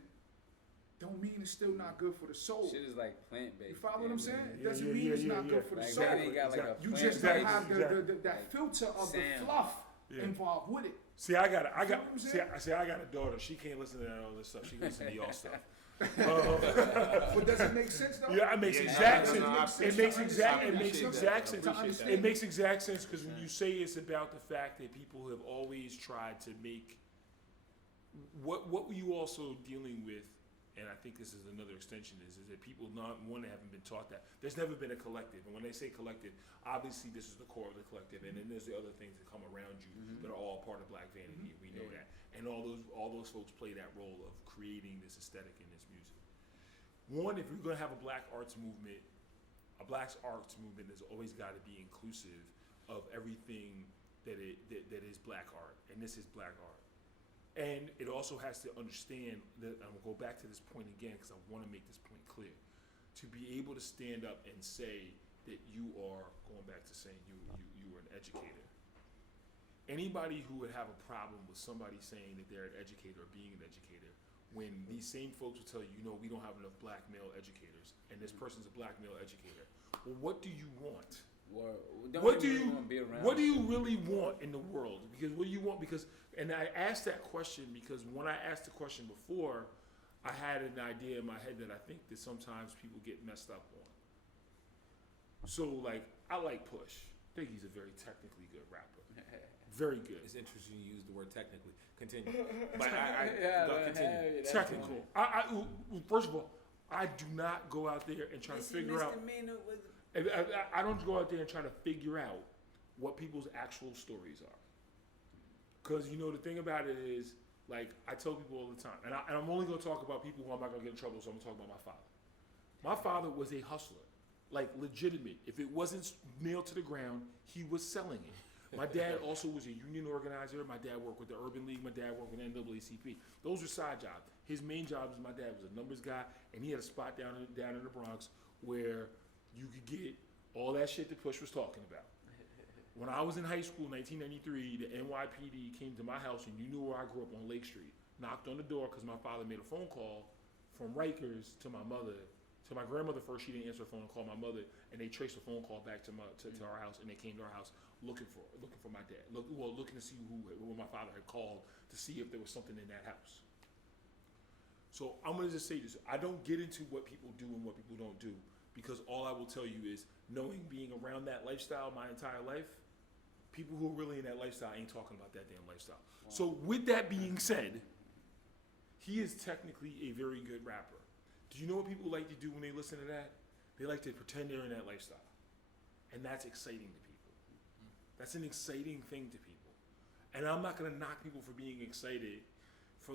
don't mean it's still not good for the soul. Shit is like plant based. You follow what I'm saying? It Yeah, doesn't yeah, mean yeah, it's yeah, not yeah. good for the Like soul. that ain't got like a You plant just don't have Exactly. that Like filter of the Sam. fluff Yeah. involved with it. See, I got You know what I'm saying? I got a daughter. She can't listen to all this stuff. She can listen to y'all stuff. But does it make sense though? Yeah, it makes Yeah, exact no, sense. no, I It appreciate makes that. exact. I It makes appreciate that. exact I sense. appreciate It makes exact sense because when you say it's about the fact that people have always tried to make what were you also dealing with, and I think this is another extension is that people haven't been taught that there's never been a collective, and when they say collective, obviously this is the core of the collective, and then there's the other things that come around you that are all part of Black Vanity. We know that, and all those folks play that role of creating this aesthetic in this music. One, if you're gonna have a Black arts movement, a Black arts movement has always got to be inclusive of everything that is Black art, and this is Black art. And it also has to understand that, I'm gonna go back to this point again because I want to make this point clear. To be able to stand up and say that you are, going back to saying you are an educator. Anybody who would have a problem with somebody saying that they're an educator or being an educator, when these same folks will tell you, we don't have enough Black male educators, and this person's a Black male educator. Well, what do you want? What do you really want in the world? Because what do you want? Because, and I asked that question because when I asked the question before, I had an idea in my head that I think that sometimes people get messed up on. So like, I like Push. I think he's a very technically good rapper. Very good. It's interesting you use the word technically. Continue. Continue. Technical. First of all, I do not go out there and try to figure out. I don't go out there and try to figure out what people's actual stories are. Because, the thing about it is, like, I tell people all the time, and I'm only going to talk about people who I'm not going to get in trouble, so I'm going to talk about my father. My father was a hustler, like, legitimate. If it wasn't nailed to the ground, he was selling it. My dad also was a union organizer. My dad worked with the Urban League. My dad worked with NAACP. Those were side jobs. His main job was my dad was a numbers guy, and he had a spot down in the Bronx where you could get all that shit that Push was talking about. When I was in high school in 1993, the NYPD came to my house, and you knew where I grew up on Lake Street. Knocked on the door because my father made a phone call from Rikers to my mother. To my grandmother first, she didn't answer the phone and called my mother, and they traced the phone call back to our house, and they came to our house looking for my dad. Looking to see who my father had called to see if there was something in that house. So I'm gonna just say this: I don't get into what people do and what people don't do, because all I will tell you is, knowing being around that lifestyle my entire life, people who are really in that lifestyle ain't talking about that damn lifestyle. Wow. So with that being said, he is technically a very good rapper. Do you know what people like to do when they listen to that? They like to pretend they're in that lifestyle. And that's exciting to people. That's an exciting thing to people. And I'm not gonna knock people for being excited for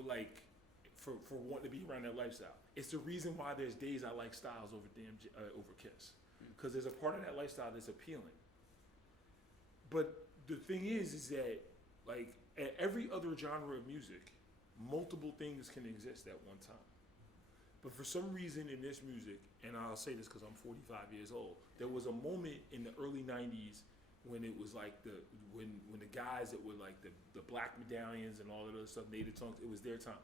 wanting to be around that lifestyle. It's the reason why there's days I like Styles over Kiss. Because there's a part of that lifestyle that's appealing. But the thing is that like at every other genre of music, multiple things can exist at one time. But for some reason in this music, and I'll say this because I'm 45 years old, there was a moment in the early 90s when it was like when the guys that were like the black medallions and all that other stuff, native tongues, it was their time.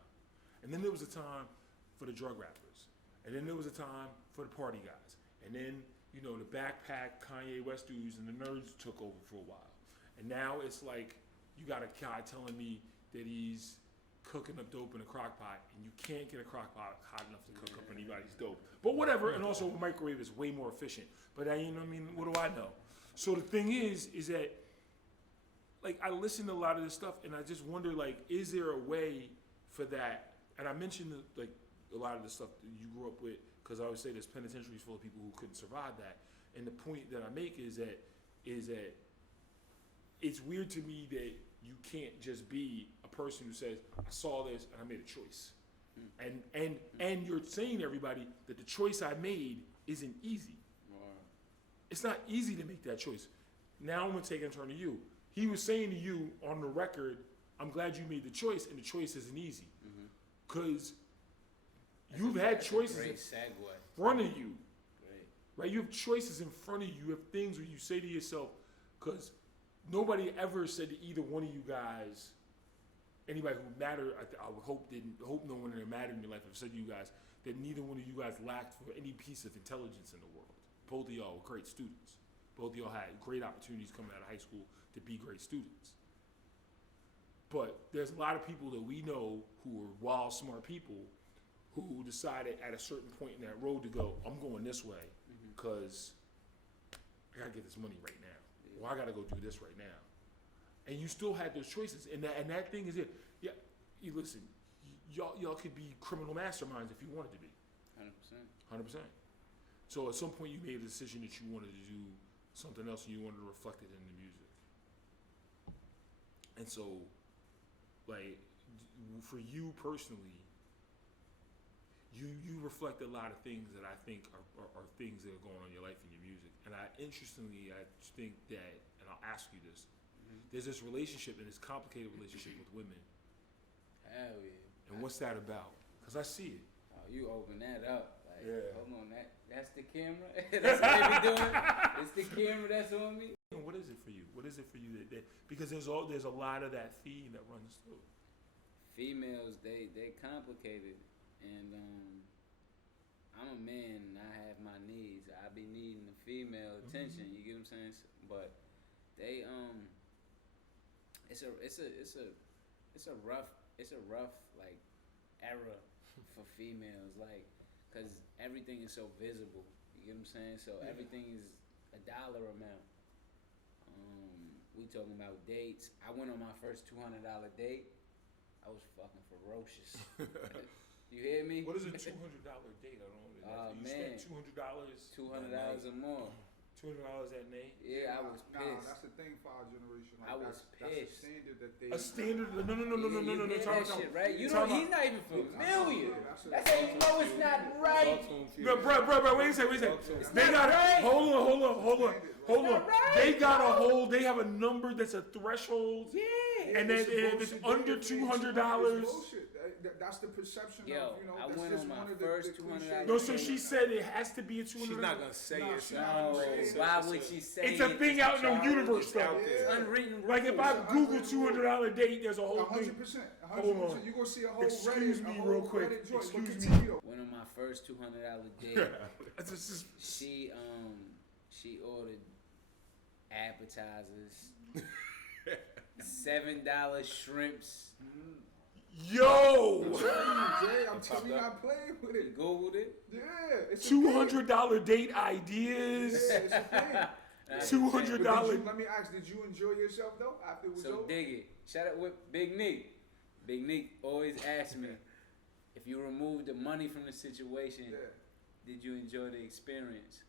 And then there was a time for the drug rappers. And then there was a time for the party guys. And then, you know, the backpack Kanye West dudes and the nerds took over for a while. And now it's like you got a guy telling me that he's cooking up dope in a crock pot, and you can't get a crock pot hot enough to cook up anybody's dope. But whatever, and also a microwave is way more efficient. But you know what I mean, what do I know? So the thing is that like I listen to a lot of this stuff, and I just wonder like, is there a way for that? And I mentioned like a lot of the stuff that you grew up with, because I always say there's penitentiaries full of people who couldn't survive that. And the point that I make is that it's weird to me that you can't just be a person who says, I saw this and I made a choice. And you're saying to everybody that the choice I made isn't easy. It's not easy to make that choice. Now I'm gonna take it and turn to you. He was saying to you on the record, I'm glad you made the choice, and the choice isn't easy. Because you've had choices in front of you. Right? You have choices in front of you. You have things where you say to yourself, because nobody ever said to either one of you guys, anybody who mattered, I would hope no one that mattered in your life ever said to you guys that neither one of you guys lacked for any piece of intelligence in the world. Both of y'all were great students. Both of y'all had great opportunities coming out of high school to be great students. But there's a lot of people that we know who are wild, smart people who decided at a certain point in that road to go, I'm going this way because I gotta get this money right now. Or I gotta go do this right now. And you still had those choices. And that thing is it. Yeah, you listen, y'all could be criminal masterminds if you wanted to be. 100%. So at some point you made a decision that you wanted to do something else and you wanted to reflect it in the music. And so, like, for you personally, you reflect a lot of things that I think are things that are going on in your life and your music. And I think that, and I'll ask you this, there's this relationship, and this complicated relationship with women. Hell yeah. And what's that about? Because I see it. Oh, you open that up. Like, Yeah. Hold on, that's the camera? That's what they be doing? It's the camera that's on me? And what is it for you? What is it for you that because there's a lot of that theme that runs through. Females, they complicated, and I'm a man and I have my needs. I be needing the female attention. You get what I'm saying? But they it's a rough like era for females, like, cause everything is so visible. You get what I'm saying? So everything is a dollar amount. We talking about dates. I went on my first $200 date. I was fucking ferocious. You hear me? What is a $200 date? I don't know. You man. spent $200. $200 or more. $200 that night. Yeah, I was pissed. Nah, that's the thing for our generation. Like, I was that's pissed. a standard that they. A standard? No. You hear Time that out. shit, right? You Time know, out. he's not even familiar. That's That's how you know it's not right. No, bro, wait a second. They got right. Hold on. right, They have a number that's a threshold. Yeah. And then if it's under $200. That's the perception Yo, of, I that's went just on my one of first the $200 cliches. No, so she said it has to be a $200. She's not gonna say Nah, it. she son. not No, gonna say it. why would she say It's a thing out in the universe, It's out though. there. It's unwritten rules. Like if I Google $200 date, there's a whole thing. 100%. Hold on. You're gonna see a whole Excuse Reddit, me a whole real quick. Reddit joint. But Excuse me. continue, though. Went on my first $200 date. It's just- She ordered appetizers, $7 shrimps. Yo, Jay, I'm telling you, not playing with You it. Googled it. Yeah, it's a thing. $200 date ideas. Yeah, it's a thing. $200. Let me ask, did you enjoy yourself though after it was So over? dig it. Shout out with Big Nick. Big Nick always asks me, if you remove the money from the situation, Yeah. did you enjoy the experience?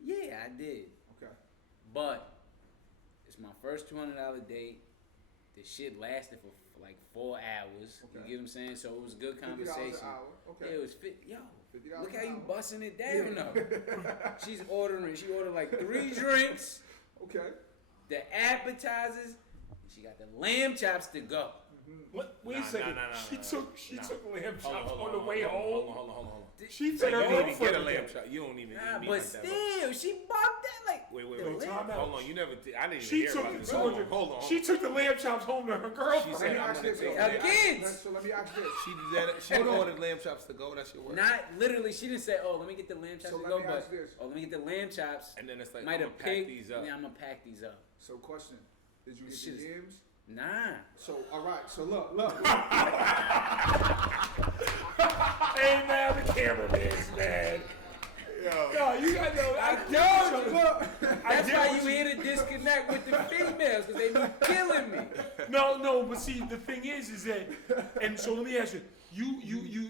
Yeah. Yeah, I did. Okay. But it's my first $200 date. The shit lasted for like 4 hours. Okay. You get what I'm saying? So it was a good $50 conversation. an hour. Okay. Yeah, it was yo. $50 Look an how you hour. busting it down Yeah. though. She ordered like 3 drinks, Okay. the appetizers, and she got the lamb chops to go. Wait a second. She took lamb chops Hold on the way home. Hold on. She You said don't her even get a girlfriend. lamb chop. You don't even Nah, eat meat but like that, still, she bumped that like. Wait, the wait, lamb- time out. Hold on, you never did. I didn't even She hear took about the this. 200. Hold on. She took the lamb chops home to her girlfriend. She said, Let me I'm ask gonna this. take Her that. kids. So let me ask this. She did that. She ordered lamb chops to go. That's your word. Not literally. She didn't say, "Oh, let me get the lamb chops So to let go," me but ask this. "Oh, let me get the lamb chops." And then it's like, Might I'm have gonna pack picked. these up. Yeah, I'm gonna pack these up. So question. Did you get Shit the is- yams? Nah. So all right. So look. Hey man, the cameraman's man. Yo, you got no. I That's get why what you hear the disconnect with the females, because they be killing me. No, but see, the thing is that, and so let me ask you,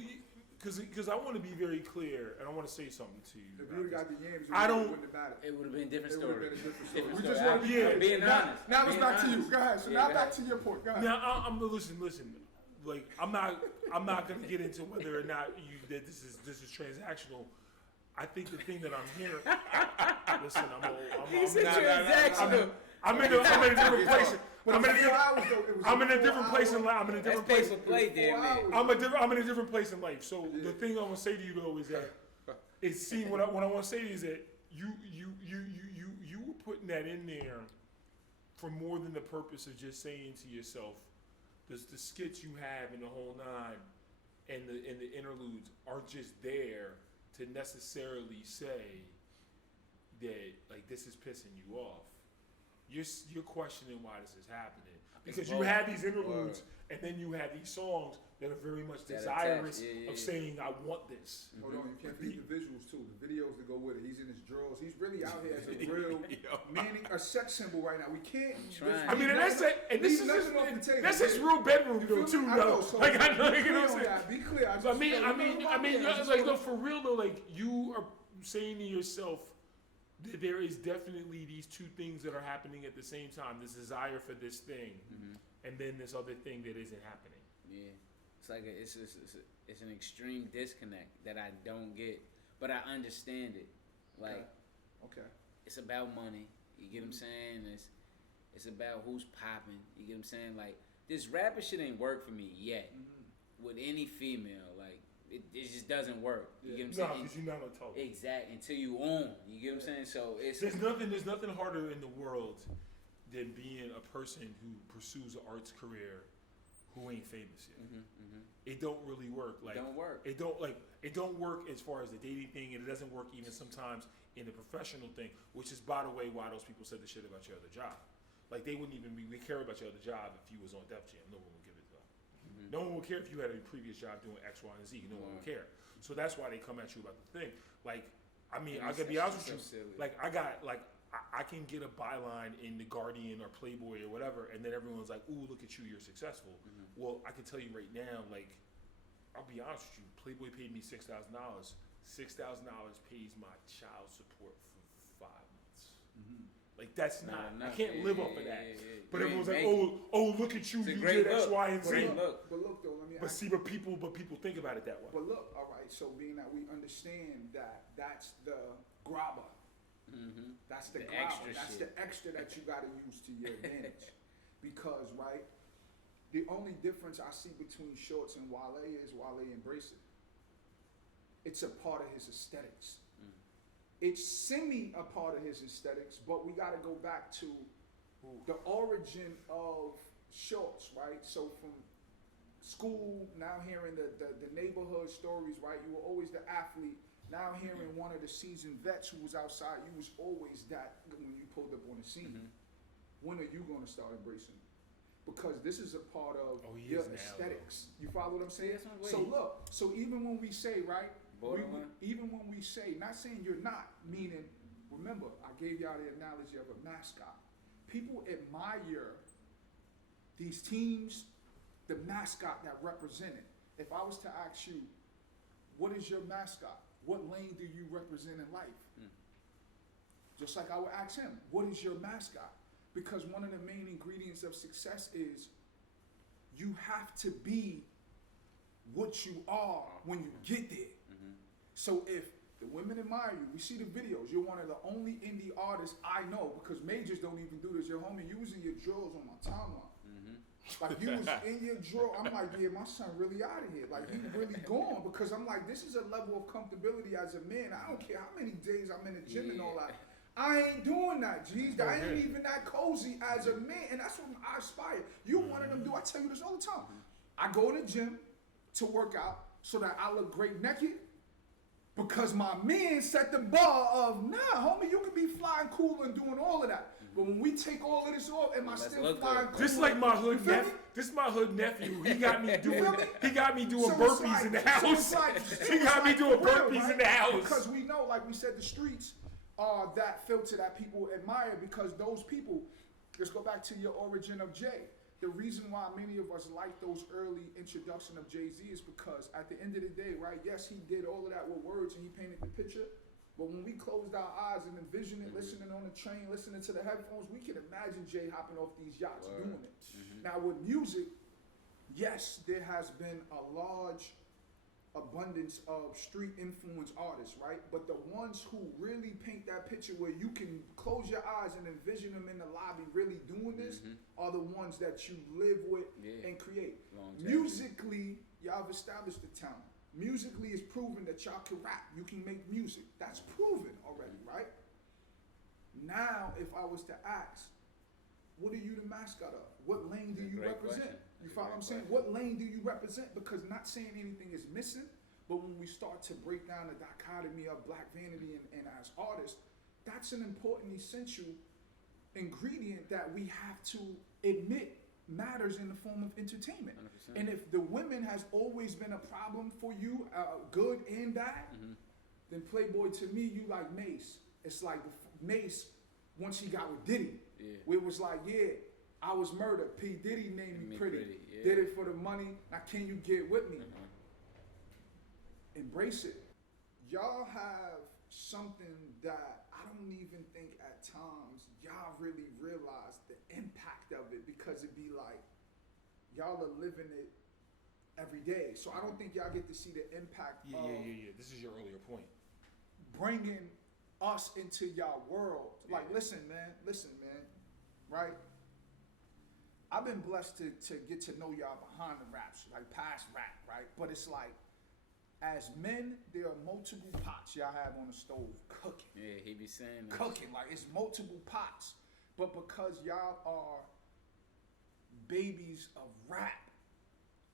because I want to be very clear, and I want to say something to you. If about you this. got the yams, I don't- it wouldn't have mattered. It would have been a different It would story. have been a different story. We story. just want to Yeah. I'm being honest. Now it's Being back to you. honest. Go ahead. So Yeah, now go back ahead. to your point. Go ahead. Now I'm listen. Like I'm not gonna get into whether or not that this is transactional. I think the thing that I'm hearing. Listen, He said Nah, nah, nah, transactional. I'm in a different place. I'm in a 4 different. hours though. It was I'm in a 4 different place in hours. life. I'm in a That's different pay place. for play, damn 4 man. hours. I'm in a different place in life. So the thing I'm gonna say to you though is that it seems what I want to say is that you were putting that in there for more than the purpose of just saying to yourself, the skits you have in the whole nine and the interludes aren't just there to necessarily say that like this is pissing you off. You're questioning why this is happening because you both. have these interludes and then you have these songs that are very much That desirous attach, yeah. of saying I want this. Hold on, you can't forget the visuals too. The videos that go with it. He's in his drawers. He's really out here as a real a sex symbol right now. We can't. Trying. I mean, and that's it. And this is leave his, nothing off the table. that's his real bedroom You though feel too, me? I though. know, so Like I know, be you know what I'm clear on saying. that. Be clear. So I mean, just it's like no, for real though. Like you are saying to yourself, that there is definitely these two things that are happening at the same time. This desire for this thing, and then this other thing that isn't happening. Yeah, it's like it's an extreme disconnect that I don't get, but I understand it. Like, Okay. it's about money. You get what I'm saying? It's about who's popping. You get what I'm saying? Like, this rapper shit ain't work for me yet with any female. Like, it just doesn't work. You get what I'm No, saying? because you're not on top. Exactly. Until you own. You get what I'm saying? So it's There's nothing harder in the world than being a person who pursues an arts career who ain't famous yet. It don't really work. Like don't work. It don't work as far as the dating thing, and it doesn't work even sometimes in the professional thing. Which is, by the way, why those people said the shit about your other job. Like they wouldn't even we care about your other job if you was on Def Jam. No one would give it to them. No one would care if you had a previous job doing X, Y, and Z. No one would care. So that's why they come at you about the thing. Like, I mean, I gotta be honest with you. Like, I can get a byline in the Guardian or Playboy or whatever, and then everyone's like, "Ooh, look at you, you're successful." Well, I can tell you right now, like, I'll be honest with you. Playboy paid me $6,000. $6,000 pays my child support for 5 months. Like that's not. I can't live off of that. But everyone's like, "Oh, look at you, you did X, Y, and Z." But look though, let me. But see, but people think about it that way. But look, all right. So being that we understand that that's the grabber, that's the grabber, extra that's shit. the extra that you got to use to your advantage. Because right, the only difference I see between Shorts and Wale is Wale embrace it. It's a part of his aesthetics. It's semi a part of his aesthetics, but we got to go back to the origin of Shorts, right? So from school, now hearing the neighborhood stories, right? You were always the athlete. Now hearing one of the seasoned vets who was outside, you was always that when you pulled up on the scene. When are you going to start embracing it? Because this is a part of your aesthetics. You follow what I'm saying? So look, so even when we say, right, even when we say, not saying you're not, meaning, remember, I gave y'all the analogy of a mascot. People admire these teams, the mascot that represent it. if I was to ask you, what is your mascot? What lane do you represent in life? Just like I would ask him, what is your mascot? Because one of the main ingredients of success is you have to be what you are when you get there. So if the women admire you, we see the videos, you're one of the only indie artists I know, because majors don't even do this. Your homie, you was in your drawers on my timeline. Like you was in your drawer. I'm like, yeah, my son really out of here. Like he really gone, because I'm like, this is a level of comfortability as a man. I don't care how many days I'm in the gym and all that. I ain't doing that, G's. I ain't even that cozy as a man, and that's what I aspire. You one of them do. I tell you this all the time. I go to the gym to work out so that I look great naked, because my men set the bar of, nah, homie, you can be flying cool and doing all of that. But when we take all of this off, am I still flying cool? This like my hood nephew. This is my hood nephew. He got me doing. He got me doing burpees in the house. He got me doing burpees in the house. Because we know, like we said, the streets are that filter that people admire, because those people. Let's go back to your origin of Jay. The reason why many of us like those early introduction of Jay-Z is because at the end of the day, right? Yes, he did all of that with words and he painted the picture. But when we closed our eyes and envisioned it, listening on the train, listening to the headphones, we can imagine Jay hopping off these yachts doing it. Now with music, yes, there has been a large abundance of street influence artists, right? But the ones who really paint that picture where you can close your eyes and envision them in the lobby really doing this are the ones that you live with and create. Musically, y'all have established the talent. Musically, it's proven that y'all can rap. You can make music. That's proven already, right? Now, if I was to ask, what are you the mascot of? What lane do you represent? You follow what I'm saying? What lane do you represent? Because not saying anything is missing, but when we start to break down the dichotomy of black vanity and as artists, that's an important, essential ingredient that we have to admit matters in the form of entertainment. 100%. And if the women has always been a problem for you, good and bad, then Playboy, to me, you like Mace. It's like Mace, once he got with Diddy, where it was like, yeah, I was murdered. P. Diddy named me pretty. Did it for the money. Now can you get with me? Embrace it. Y'all have something that I don't even think at times y'all really realize the impact of it, because it'd be like y'all are living it every day. So I don't think y'all get to see the impact of This is your earlier point. Bringing us into y'all world. Like, listen, man, right? I've been blessed to get to know y'all behind the raps, like past rap, right? But it's like, as men, there are multiple pots y'all have on the stove cooking. Yeah, he be saying that. Cooking, like it's multiple pots. But because y'all are babies of rap,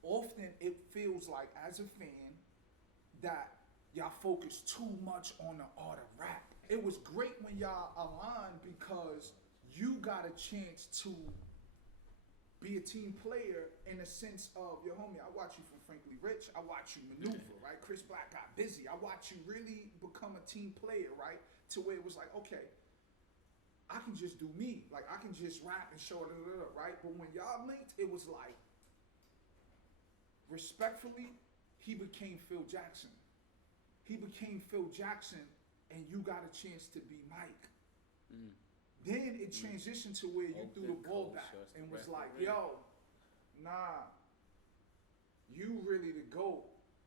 often it feels like, as a fan, that y'all focus too much on the art of rap. It was great when y'all aligned, because you got a chance to be a team player in a sense of, your homie, I watch you from Frankly Rich, I watch you maneuver, right? Chris Black got busy. I watch you really become a team player, right? To where it was like, okay, I can just do me. Like, I can just rap and show it, right? But when y'all linked, it was like, respectfully, he became Phil Jackson. He became Phil Jackson, and you got a chance to be Mike. Then it transitioned to where you threw the ball back and was like, yo, nah, you really the GOAT,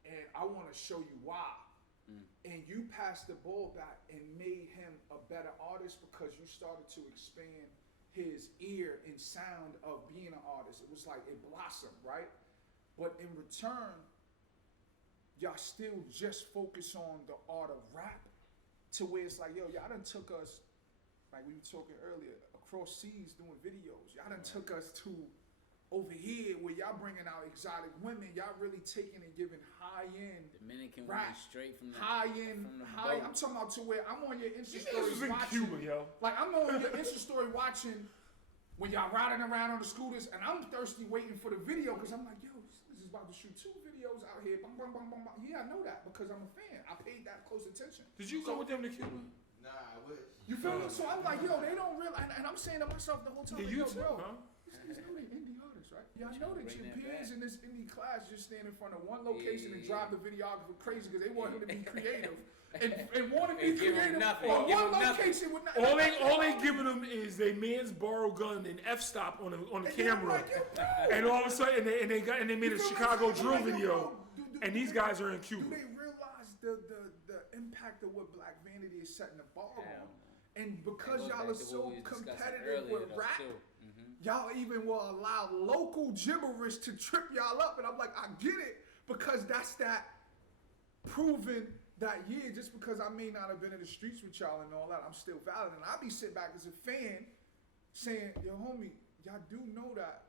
and I want to show you why. And you passed the ball back and made him a better artist, because you started to expand his ear and sound of being an artist. It was like it blossomed, right? But in return, y'all still just focus on the art of rap, to where it's like, yo, y'all done took us, like we were talking earlier, across seas doing videos. Y'all done took us to over here where y'all bringing out exotic women. Y'all really taking and giving high-end Dominican rap. women straight from the High-end, from the high. boat. I'm talking about to where I'm on your Insta This story was in watching. Cuba, yo. Like, I'm on your Insta story watching when y'all riding around on the scooters, and I'm thirsty waiting for the video, because I'm like, yo, this is about to shoot 2 videos out here. Bang, bang, bang, bang, bang. Yeah, I know that because I'm a fan. I paid that close attention. Did you go with them to Cuba? Nah, I wish. You feel me? So I'm like, yo, they don't realize, and I'm saying to myself the whole time, Yeah, like, you yo, too, bro, huh? these niggas know they indie artists. right? Y'all know that Bring your that peers back. in this indie class just stand in front of one location and Yeah. drive the videographer crazy because they want him to be creative and want to be And give him creative nothing. on Give one him nothing. location with nothing. All they giving them is they man's borrow gun and f-stop on the And I'm camera, like, yo, bro. and all of a sudden they made You a feel Chicago what I'm drill saying? Like, yo, video, bro, and these guys are in Do Cuba. they realize the impact of what Black Vanity is setting the bar Hell on? no. And That because goes y'all back are to what so we was discussing competitive earlier, with though, rap, too. y'all even will allow local gibberish to trip y'all up. And I'm like, I get it, because that's that proven that, yeah, just because I may not have been in the streets with y'all and all that, I'm still valid. And I be sitting back as a fan saying, yo, homie, y'all do know that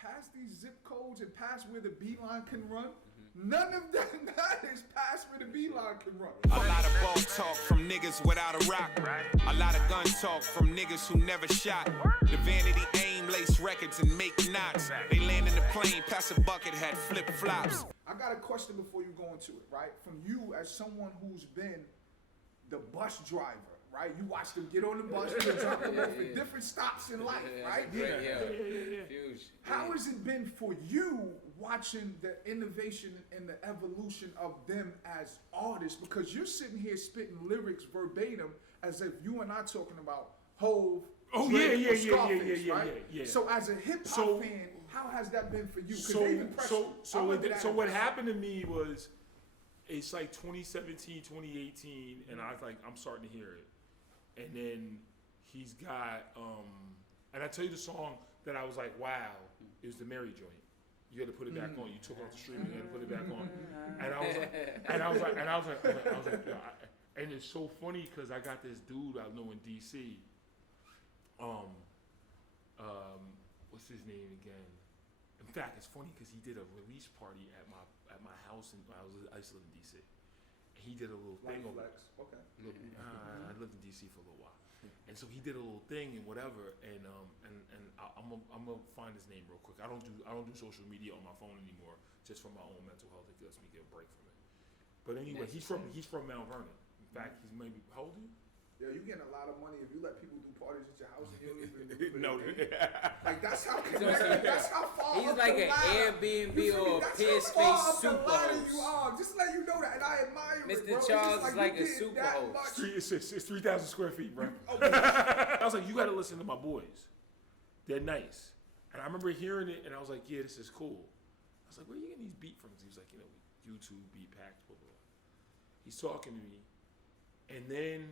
past these zip codes and past where the beeline can run, none of that is past where the beeline can run. A lot of ball talk from niggas without a rock. A lot of gun talk from niggas who never shot. The vanity aim lace records and make knots. They land in the plane, pass a bucket, had flip flops. I got a question before you go into it, right? From you as someone who's been the bus driver, right? You watch them get on the bus, you drop them off at different stops in life, right? Huge. How has it been for you watching the innovation and the evolution of them as artists? Because you're sitting here spitting lyrics verbatim as if you and I talking about Hove, Oh, Drake, yeah, or yeah, Scarface, yeah, right? yeah. So as a hip hop So- fan, how has that been for you? 'Cause So they even pressed you. I remember that what impression. happened to me was, it's like 2017, 2018, and I was like, I'm starting to hear it. And then he's got, and I tell you the song that I was like, wow, it was the Mary joint. You had to put it back on. You took it off the stream. You had to put it back on. And I was like, yo, and it's so funny because I got this dude I know in DC. What's his name again? In fact, it's funny because he did a release party at my house, and I used to live in DC. And he did a little thing over. Flex. Okay. I lived in DC for a little while, and so he did a little thing and whatever. And I'm gonna find his name real quick. I don't do social media on my phone anymore, just for my own mental health. It lets me get a break from it. But anyway, he's from Mount Vernon. In fact, he's maybe, how old are you? Yo, you getting a lot of money if you let people do parties at your house and you don't even No, like that's how connected, that's how far He's up like the an ladder. Airbnb You feel me? or That's Peer how far Space up the super ladder host. you are. Just to let you know that, and I admire it, Mr. bro. It's Charles just is like you a get super that host. much. It's 3,000 square feet, bro. I was like, you got to listen to my boys. They're nice. And I remember hearing it, and I was like, yeah, this is cool. I was like, where are you getting these beat from? He was like, YouTube, beat packs, blah, blah, blah. He's talking to me. And then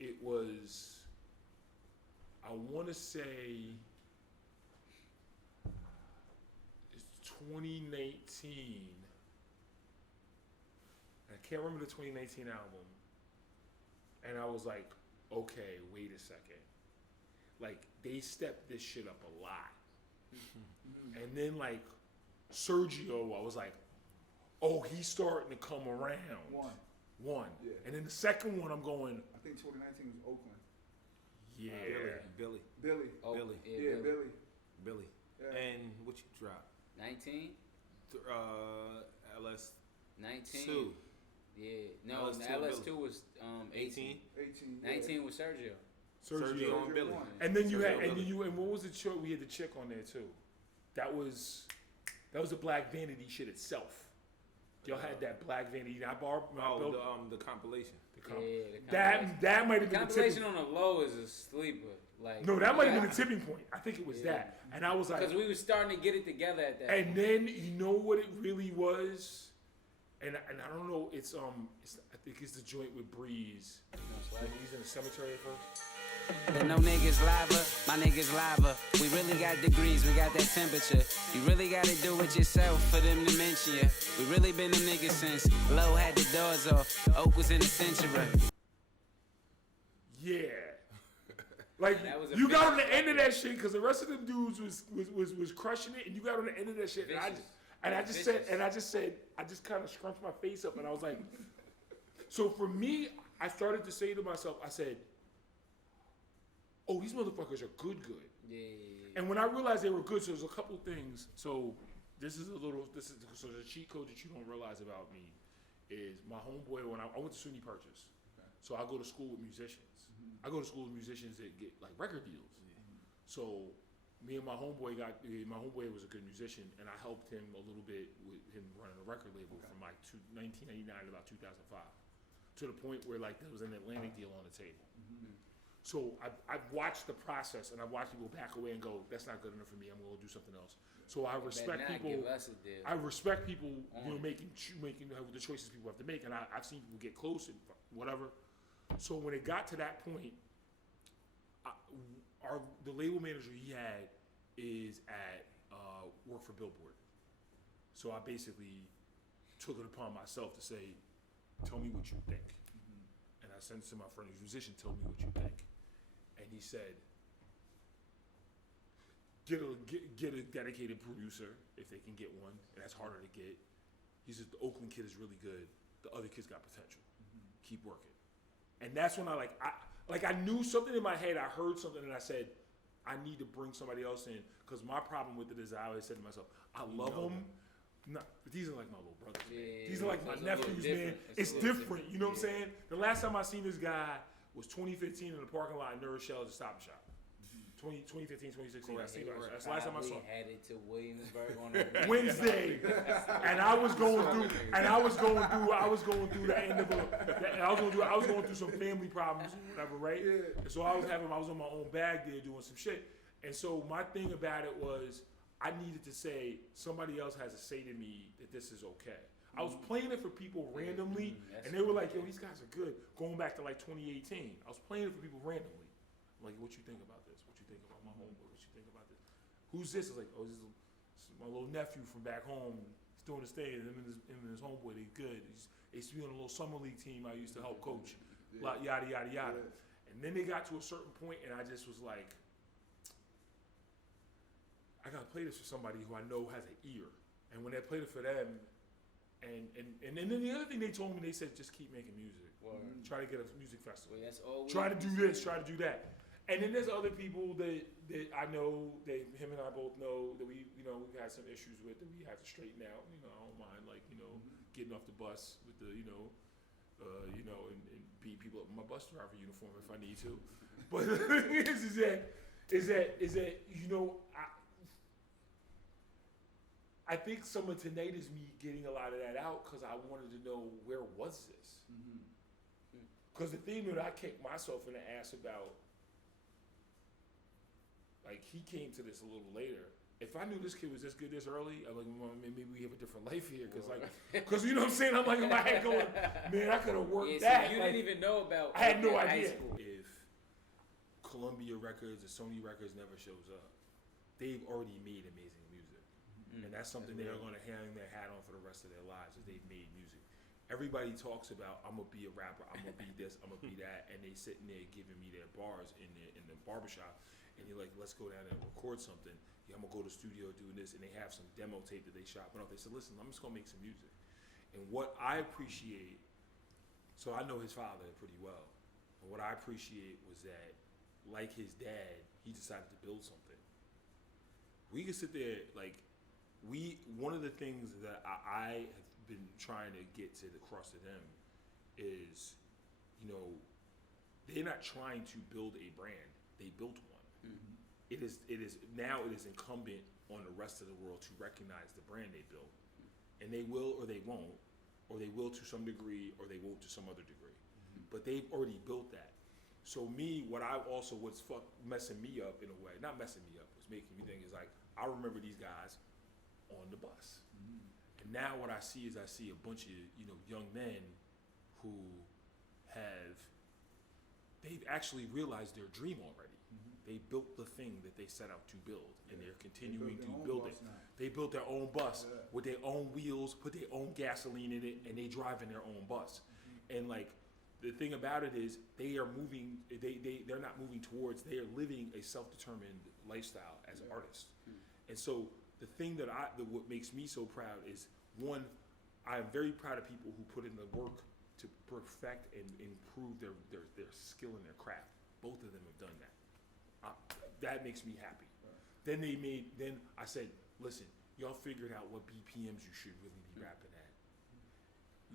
it was, I want to say, it's 2019. I can't remember the 2019 album. And I was like, okay, wait a second. Like, they stepped this shit up a lot. And then, like, Sergio, I was like, oh, he's starting to come around. One. Yeah. And then the second one, I'm going, I think 2019 was Oakland. yeah. Billy. Billy. Oh, Billy. Yeah, Billy. Billy. Yeah. And what you dropped? 19? LS 19? 2. Yeah. No, LS2 LS2 was 18. 18. Yeah. 19 was Sergio. Sergio. and Billy. won. And then you Sergio had, Billy. and what was the show? We had the chick on there too. That was the Black Vanity shit itself. Y'all had that Black Vanity. The compilation. That might have been the Compilation tipping. on the low is a sleeper. Like No, that might have been the tipping point. I think it was Yeah. that. And I was like, because we were starting to get it together at that. and then you know what it really was, and I don't know. It's I think it's the joint with Breeze. Like he's in the cemetery at first. But no niggas lava, my niggas lava. We really got degrees, we got that temperature. You really gotta do it yourself for them to mention you. We really been them niggas since Low had the doors off, Oak was in the century. Yeah. Like That was a you got on vicious the end of that shit because the rest of them dudes was crushing it, and you got on the end of that shit, and I just said, I just kind of scrunched my face up, and I was like, so for me, I started to say to myself, I said, oh, these motherfuckers are good. Yeah. And when I realized they were good, so there's a couple things. So the cheat code that you don't realize about me is my homeboy. When I went to SUNY Purchase, so I go to school with musicians. I go to school with musicians that get like record deals. So me and my homeboy was a good musician, and I helped him a little bit with him running a record label from like 1999 to about 2005, to the point where like there was an Atlantic deal on the table. So I've watched the process, and I've watched people back away and go, "That's not good enough for me. I'm going to do something else." So I respect people. Give us a deal. I respect people, making the choices people have to make, and I've seen people get close and whatever. So when it got to that point, the label manager he had is at work for Billboard. So I basically took it upon myself to say, "Tell me what you think." And I sent it to my friend who's a musician, "Tell me what you think." And he said, get a dedicated producer if they can get one, and that's harder to get. He said, "The Oakland kid is really good. The other kid's got potential. Keep working." And that's when I knew something in my head. I heard something, and I said, "I need to bring somebody else in," because my problem with it is I always said to myself, "I love them. But these are like my little brothers, man. Yeah, These are like my it's a little nephews, man. different. It's a little different. You know what I'm saying? The last time I seen this guy was 2015 in the parking lot in New Rochelle at Stop and Shop. 2015, 2016. That's the last time I saw him. We headed to Williamsburg on a Wednesday, and I was going through the end of I was going through some family problems or whatever, right? Yeah. And so I was on my own bag there doing some shit. And so my thing about it was I needed to say somebody else has to say to me that this is okay. I was playing it for people randomly, and they were like, "Yo, these guys are good." Going back to like 2018, I was playing it for people randomly. I'm like, "What you think about this? What you think about my homeboy? What you think about this? Who's this?" I was like, "Oh, this is my little nephew from back home. He's doing his thing. Him and his homeboy, they good. They used to be on a little summer league team I used to help coach. Yada, yada, yada." And then they got to a certain point, and I just was like, I gotta play this for somebody who I know has an ear. And when I played it for them, and then the other thing they told me, they said, "Just keep making music. Try to get a music festival. Well, that's all Try to do this, try to do that." And then there's other people that I know, him and I both know that we've had some issues with that we have to straighten out. I don't mind getting off the bus with the and beat people up in my bus driver uniform if I need to. But the thing is that I think some of tonight is me getting a lot of that out because I wanted to know where was this. Because the thing that I kicked myself in the ass about, like, he came to this a little later. If I knew this kid was this good this early, I'm like, well, maybe we have a different life here. Because you know what I'm saying? I'm like in my head going, man, I could have worked that. So you didn't even know about. I had no idea. School. If Columbia Records or Sony Records never shows up, they've already made amazing music. And that's something they are going to hang their hat on for the rest of their lives, is they've made music. Everybody talks about, I'm going to be a rapper, I'm going to be this, I'm going to be that, and they sitting there giving me their bars in the barbershop, and you're like, "Let's go down there and record something." Yeah, I'm going to go to the studio doing this, and they have some demo tape that they shot off. They said, "Listen, I'm just going to make some music." And what I appreciate, so I know his father pretty well, and what I appreciate was that, like his dad, he decided to build something. We could sit there, one of the things that I have been trying to get across to them is, they're not trying to build a brand. They built one. It is incumbent on the rest of the world to recognize the brand they built. And they will or they won't, or they will to some degree or they won't to some other degree. But they've already built that. So what's messing me up in a way, not messing me up, what's making me think is like, I remember these guys on the bus. And now what I see is a bunch of, young men who they've actually realized their dream already. They built the thing that they set out to build, and they're continuing to build it. They built their own bus with their own wheels, put their own gasoline in it, and they drive in their own bus. And the thing about it is they are moving, they're not moving towards, they are living a self-determined lifestyle as artists. And so the thing what makes me so proud is, one, I'm very proud of people who put in the work to perfect and improve their skill and their craft. Both of them have done that. That makes me happy. Then I said, "Listen, y'all figured out what BPMs you should really be rapping at."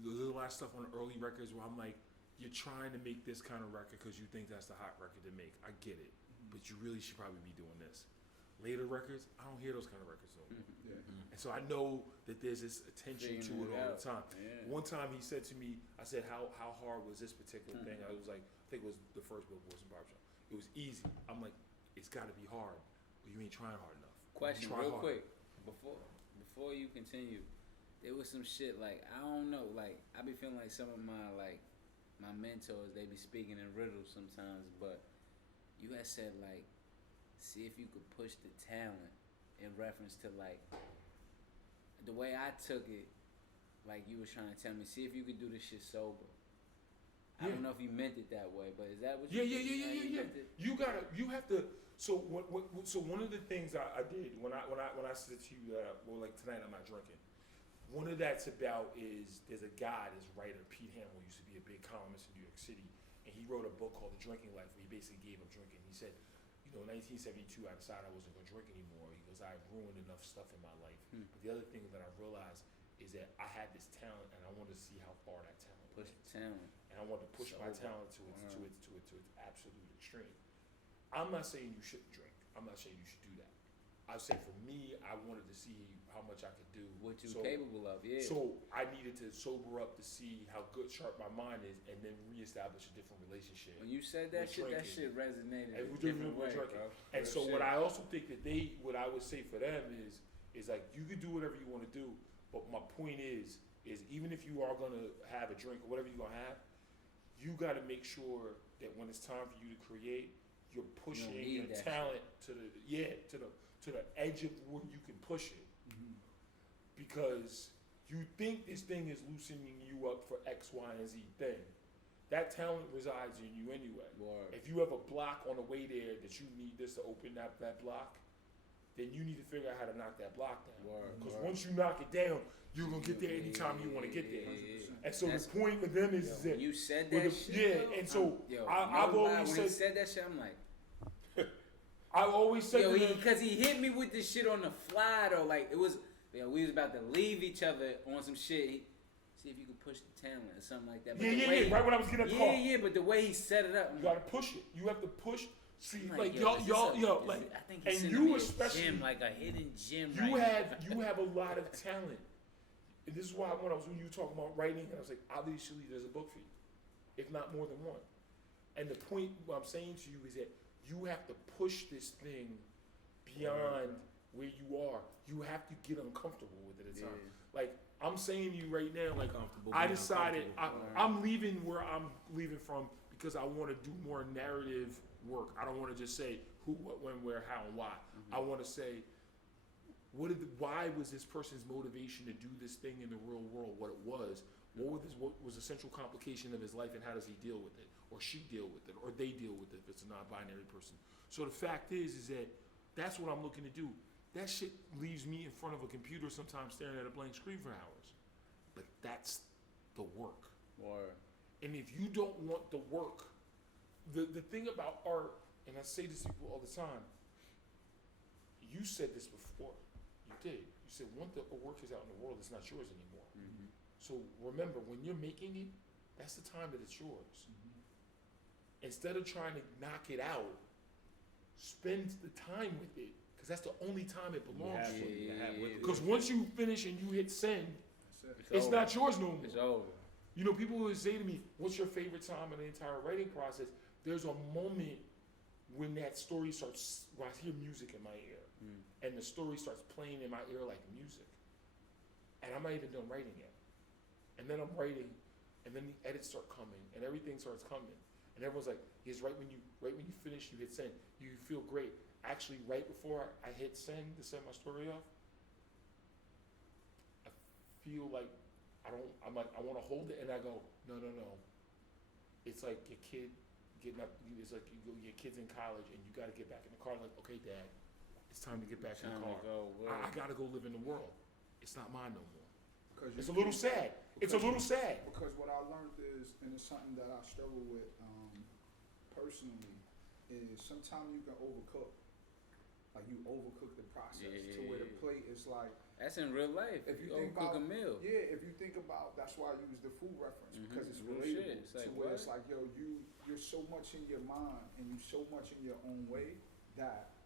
There's a lot of stuff on early records where I'm like, you're trying to make this kind of record because you think that's the hot record to make. I get it, but you really should probably be doing this. later records, I don't hear those kind of records no more. Yeah. And so I know that there's this attention to it Figuring it all out. the time. Yeah. One time he said to me, I said, how hard was this particular thing? I was like, I think it was the first Billboards and Barbershop. It was easy. I'm like, it's got to be hard. Well, you ain't trying hard enough. Question Try real hard. quick before you continue. There was some shit like I don't know, like I be feeling like some of my mentors they be speaking in riddles sometimes, but you had said like see if you could push the talent in reference to like the way I took it, like you was trying to tell me, see if you could do this shit sober. I don't know if you meant it that way, but is that what you Yeah. You have to. So one of the things I did when I said to you that like tonight I'm not drinking. One of that's about is there's a guy, this writer Pete Hamill used to be a big columnist in New York City, and he wrote a book called The Drinking Life where he basically gave up drinking. He said, in 1972 I decided I wasn't going to drink anymore. He goes, I ruined enough stuff in my life. But the other thing that I realized is that I had this talent and I wanted to see how far that talent push went. the talent? And I wanted to push my talent to its absolute extreme. I'm not saying you shouldn't drink. I'm not saying you should do that. I say for me, I wanted to see how much I could do. What you capable of, yeah. So I needed to sober up to see how sharp my mind is, and then reestablish a different relationship. When you said that with shit, that drinking. shit resonated And in a with different way, drinking. bro. And Real so shit. what I also think that what I would say for them is like you could do whatever you want to do, but my point is even if you are gonna have a drink or whatever you're gonna have, you got to make sure that when it's time for you to create, you're pushing your talent to the edge of where you can push it. Because you think this thing is loosening you up for X, Y, and Z thing. That talent resides in you anyway. Word. If you have a block on the way there that you need this to open up that block, then you need to figure out how to knock that block down. Because once you knock it down, you're going to get there anytime you want to get there. And so the point with them is that... You said that shit, yeah, and so I've always when said... he said that shit, I'm like... I've always said... Because he hit me with this shit on the fly, though. Like, it was... we was about to leave each other on some shit. See if you could push the talent or something like that. But right when I was getting the call. Yeah, but the way he set it up... You got to push it. You have to push... See, like y'all, I think he's and sending me you a especially, gym, like a hidden gym. you have a lot of talent, and this is why when you were talking about writing, and I was like, obviously there's a book for you, if not more than one. And the point what I'm saying to you is that you have to push this thing beyond where you are. You have to get uncomfortable with it at times. Like I'm saying to you right now, like I decided I'm leaving where I'm leaving from because I want to do more narrative work. I don't want to just say who, what, when, where, how, and why. I want to say why was this person's motivation to do this thing in the real world? What it was? What was the central complication of his life, and how does he deal with it, or she deal with it, or they deal with it if it's a non-binary person? So the fact is that that's what I'm looking to do. That shit leaves me in front of a computer sometimes staring at a blank screen for hours. But that's the work. And if you don't want the work, the thing about art, and I say this to people all the time, you said this before. You did. You said once the work is out in the world, it's not yours anymore. So remember, when you're making it, that's the time that it's yours. Instead of trying to knock it out, spend the time with it, because that's the only time it belongs to you. Because once you finish and you hit send, it's not yours no more. It's over. You know, people always say to me, what's your favorite time in the entire writing process? There's a moment when that story starts, when I hear music in my ear, and the story starts playing in my ear like music. And I'm not even done writing yet. And then I'm writing, and then the edits start coming, and everything starts coming. And everyone's like, yes, right when you finish, you hit send, you feel great. Actually, right before I hit send to send my story off, I feel like I want to hold it, and I go, no. It's like your kid getting up. It's like your kid's in college, and you got to get back in the car. Like, okay, Dad, it's time to get back in the car. I got to go live in the world. It's not mine no more. It's a little sad. It's a little sad. Because what I learned is, and it's something that I struggle with personally, is sometimes you can overcook. Like you overcook the process to where the plate is like. That's in real life. If you overcook a meal. Yeah, if you think about, that's why I use the food reference because it's Real relatable. shit. It's like, to where it's like, you're so much in your mind and you so much in your own way that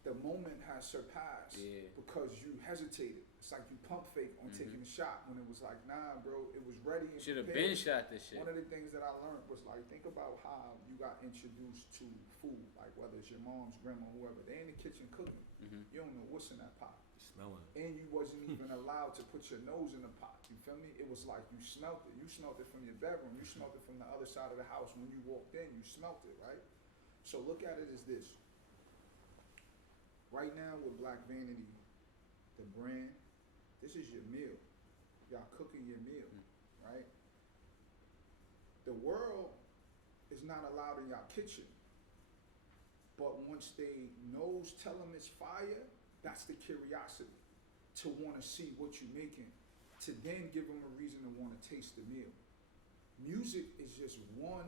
the moment has surpassed because you hesitated. It's like you pump fake on taking a shot when it was like, nah, bro, it was ready. Should have been shot this shit. One of the things that I learned was like, think about how you got introduced to food, like whether it's your mom's, grandma, whoever. They in the kitchen cooking. You don't know what's in that pot. Smelling. And you wasn't even allowed to put your nose in the pot. You feel me? It was like you smelt it. You smelt it from your bedroom. You smelt it from the other side of the house. When you walked in, you smelt it, right? So look at it as this. Right now with Black Vanity, the brand, this is your meal. Y'all cooking your meal, right? The world is not allowed in y'all kitchen. But once they nose tell them it's fire, that's the curiosity. To want to see what you're making. To then give them a reason to want to taste the meal. Music is just one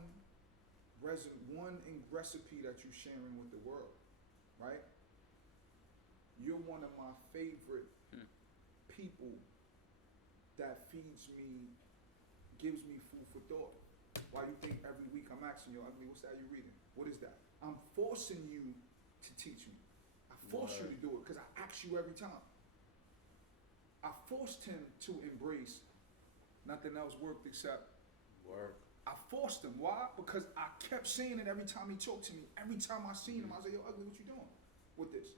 recipe that you're sharing with the world, right? You're one of my favorite people that feeds me, gives me food for thought. Why you think every week I'm asking you, Ugly, what's that you reading? What is that? I'm forcing you to teach me. I force you to do it because I ask you every time. I forced him to embrace nothing else worked except work. I forced him. Why? Because I kept saying it every time he talked to me. Every time I seen him, I was like, yo, Ugly, what you doing with this?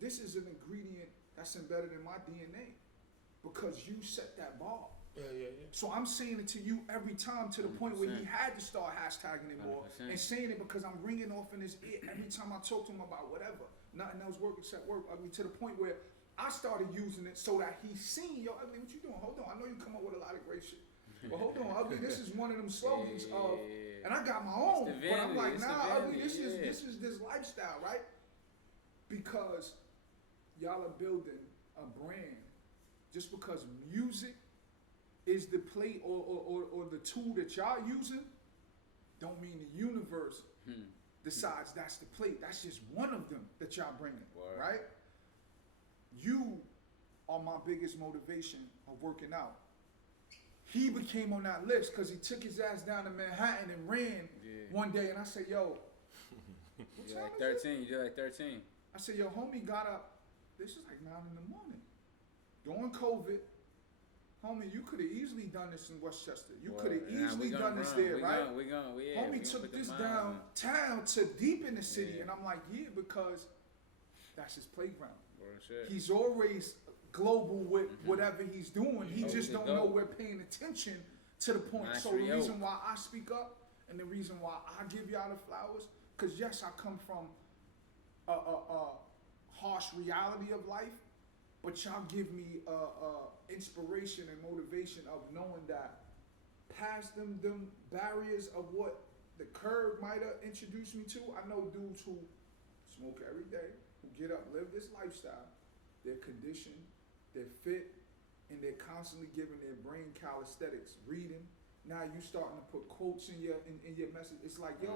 This is an ingredient that's embedded in my DNA because you set that bar. Yeah. So I'm saying it to you every time to the point where he had to start hashtagging it more 100%. and saying it because I'm ringing off in his ear every time I talk to him about whatever. Nothing else work except work. Ugly, to the point where I started using it so that he's seen, yo, Ugly, what you doing? Hold on, I know you come up with a lot of great shit. But hold on, Ugly, this is one of them slogans of, and I got my own, but I'm like, nah, Ugly, this is this lifestyle, right? Because y'all are building a brand just because music is the plate or the tool that y'all using, don't mean the universe decides that's the plate. That's just one of them that y'all bringing, right? You are my biggest motivation of working out. He became on that list because he took his ass down to Manhattan and ran one day, and I said, yo, what time You're like is 13. it? You're like 13. I said, yo, homie got up. This is like 9 in the morning. During COVID, homie, you could have easily done this in Westchester. You could have easily done this there, right? Homie took this downtown to deep in the city, and I'm like, yeah, because that's his playground. He's always global with whatever he's doing. He just don't know we're paying attention to the point. So the reason why I speak up and the reason why I give y'all the flowers, because yes, I come from a harsh reality of life, but y'all give me inspiration and motivation of knowing that past them barriers of what the curb might have introduced me to. I know dudes who smoke every day, who get up, live this lifestyle. They're conditioned, they're fit, and they're constantly giving their brain calisthenics, reading. Now you starting to put quotes in your message. It's like, yo,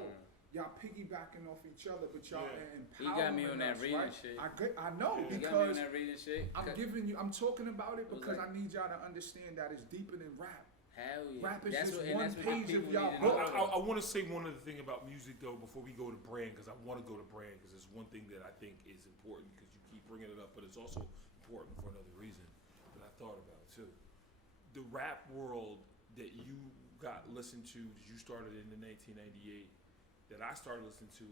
y'all piggybacking off each other, but y'all empowering. He got me on that us, reading right? shit. I know He because got me on that reading shit. I'm talking about it because like, I need y'all to understand that it's deeper than rap. Hell yeah. Rap is that's just what, one that's page of people y'all need to book. know. I want to say one other thing about music though before we go to brand, because I want to go to brand because it's one thing that I think is important because you keep bringing it up, but it's also important for another reason that I thought about too. The rap world that you got listened to, that you started in the 1998, that I started listening to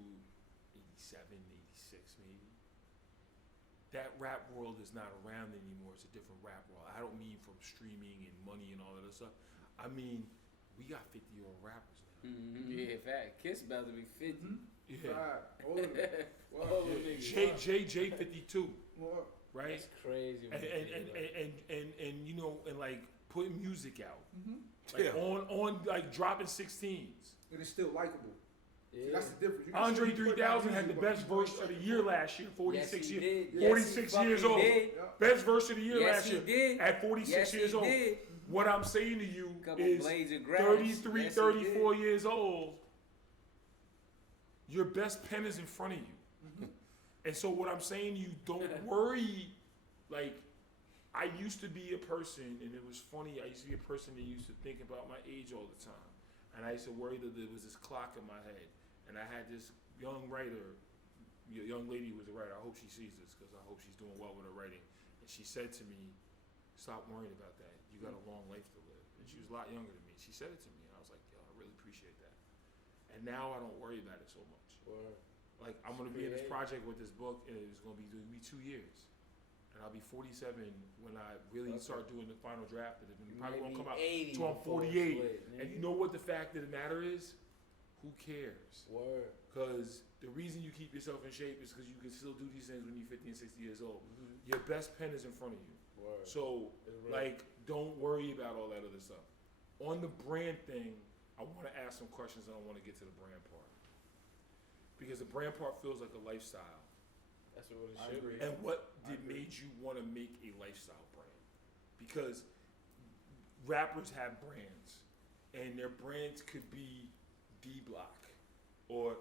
87, 86 maybe. That rap world is not around anymore. It's a different rap world. I don't mean from streaming and money and all that other stuff. I mean, we got 50-year-old rappers now. Yeah, fact. Kiss about to be 50. Yeah. All of them. All of niggas. J 52, What? right? That's crazy. And you know, and like putting music out, like on like dropping 16s. And it's still likable. Yeah. That's the difference. You can Andre still put out 3000 had the music, best but verse of the year last year, 46 Yes, he years, did. 46 Yes, he years fucking old. did. Best verse of the year Yes, last he year did. at 46 Yes, he years old. did. What I'm saying to you Couple is blades of grass. 33, Yes, he 34 did. years old, your best pen is in front of you. And so what I'm saying to you, don't worry. Like, I used to be a person, and it was funny, I used to be a person that used to think about my age all the time. And I used to worry that there was this clock in my head. And I had this young writer your young lady was a writer. I hope she sees this because I hope she's doing well with her writing. And she said to me, "Stop worrying about that. You got a long life to live." And she was a lot younger than me. She said it to me, and I was like, "Yo, I really appreciate that." And now I don't worry about it so much. Word. Like I'm gonna be in this project with this book, and it's gonna be 2 years. And I'll be 47 when I really start doing the final draft of it. And it probably won't come out until I'm 48. And you know what the fact of the matter is? Who cares? Word. Because the reason you keep yourself in shape is because you can still do these things when you're 50 and 60 years old. Your best pen is in front of you. Word. So, like, don't worry about all that other stuff. On the brand thing, I want to ask some questions and I want to get to the brand part. Because the brand part feels like a lifestyle. That's what it should be. And what made you want to make a lifestyle brand? Because rappers have brands, and their brands could be D-Block, or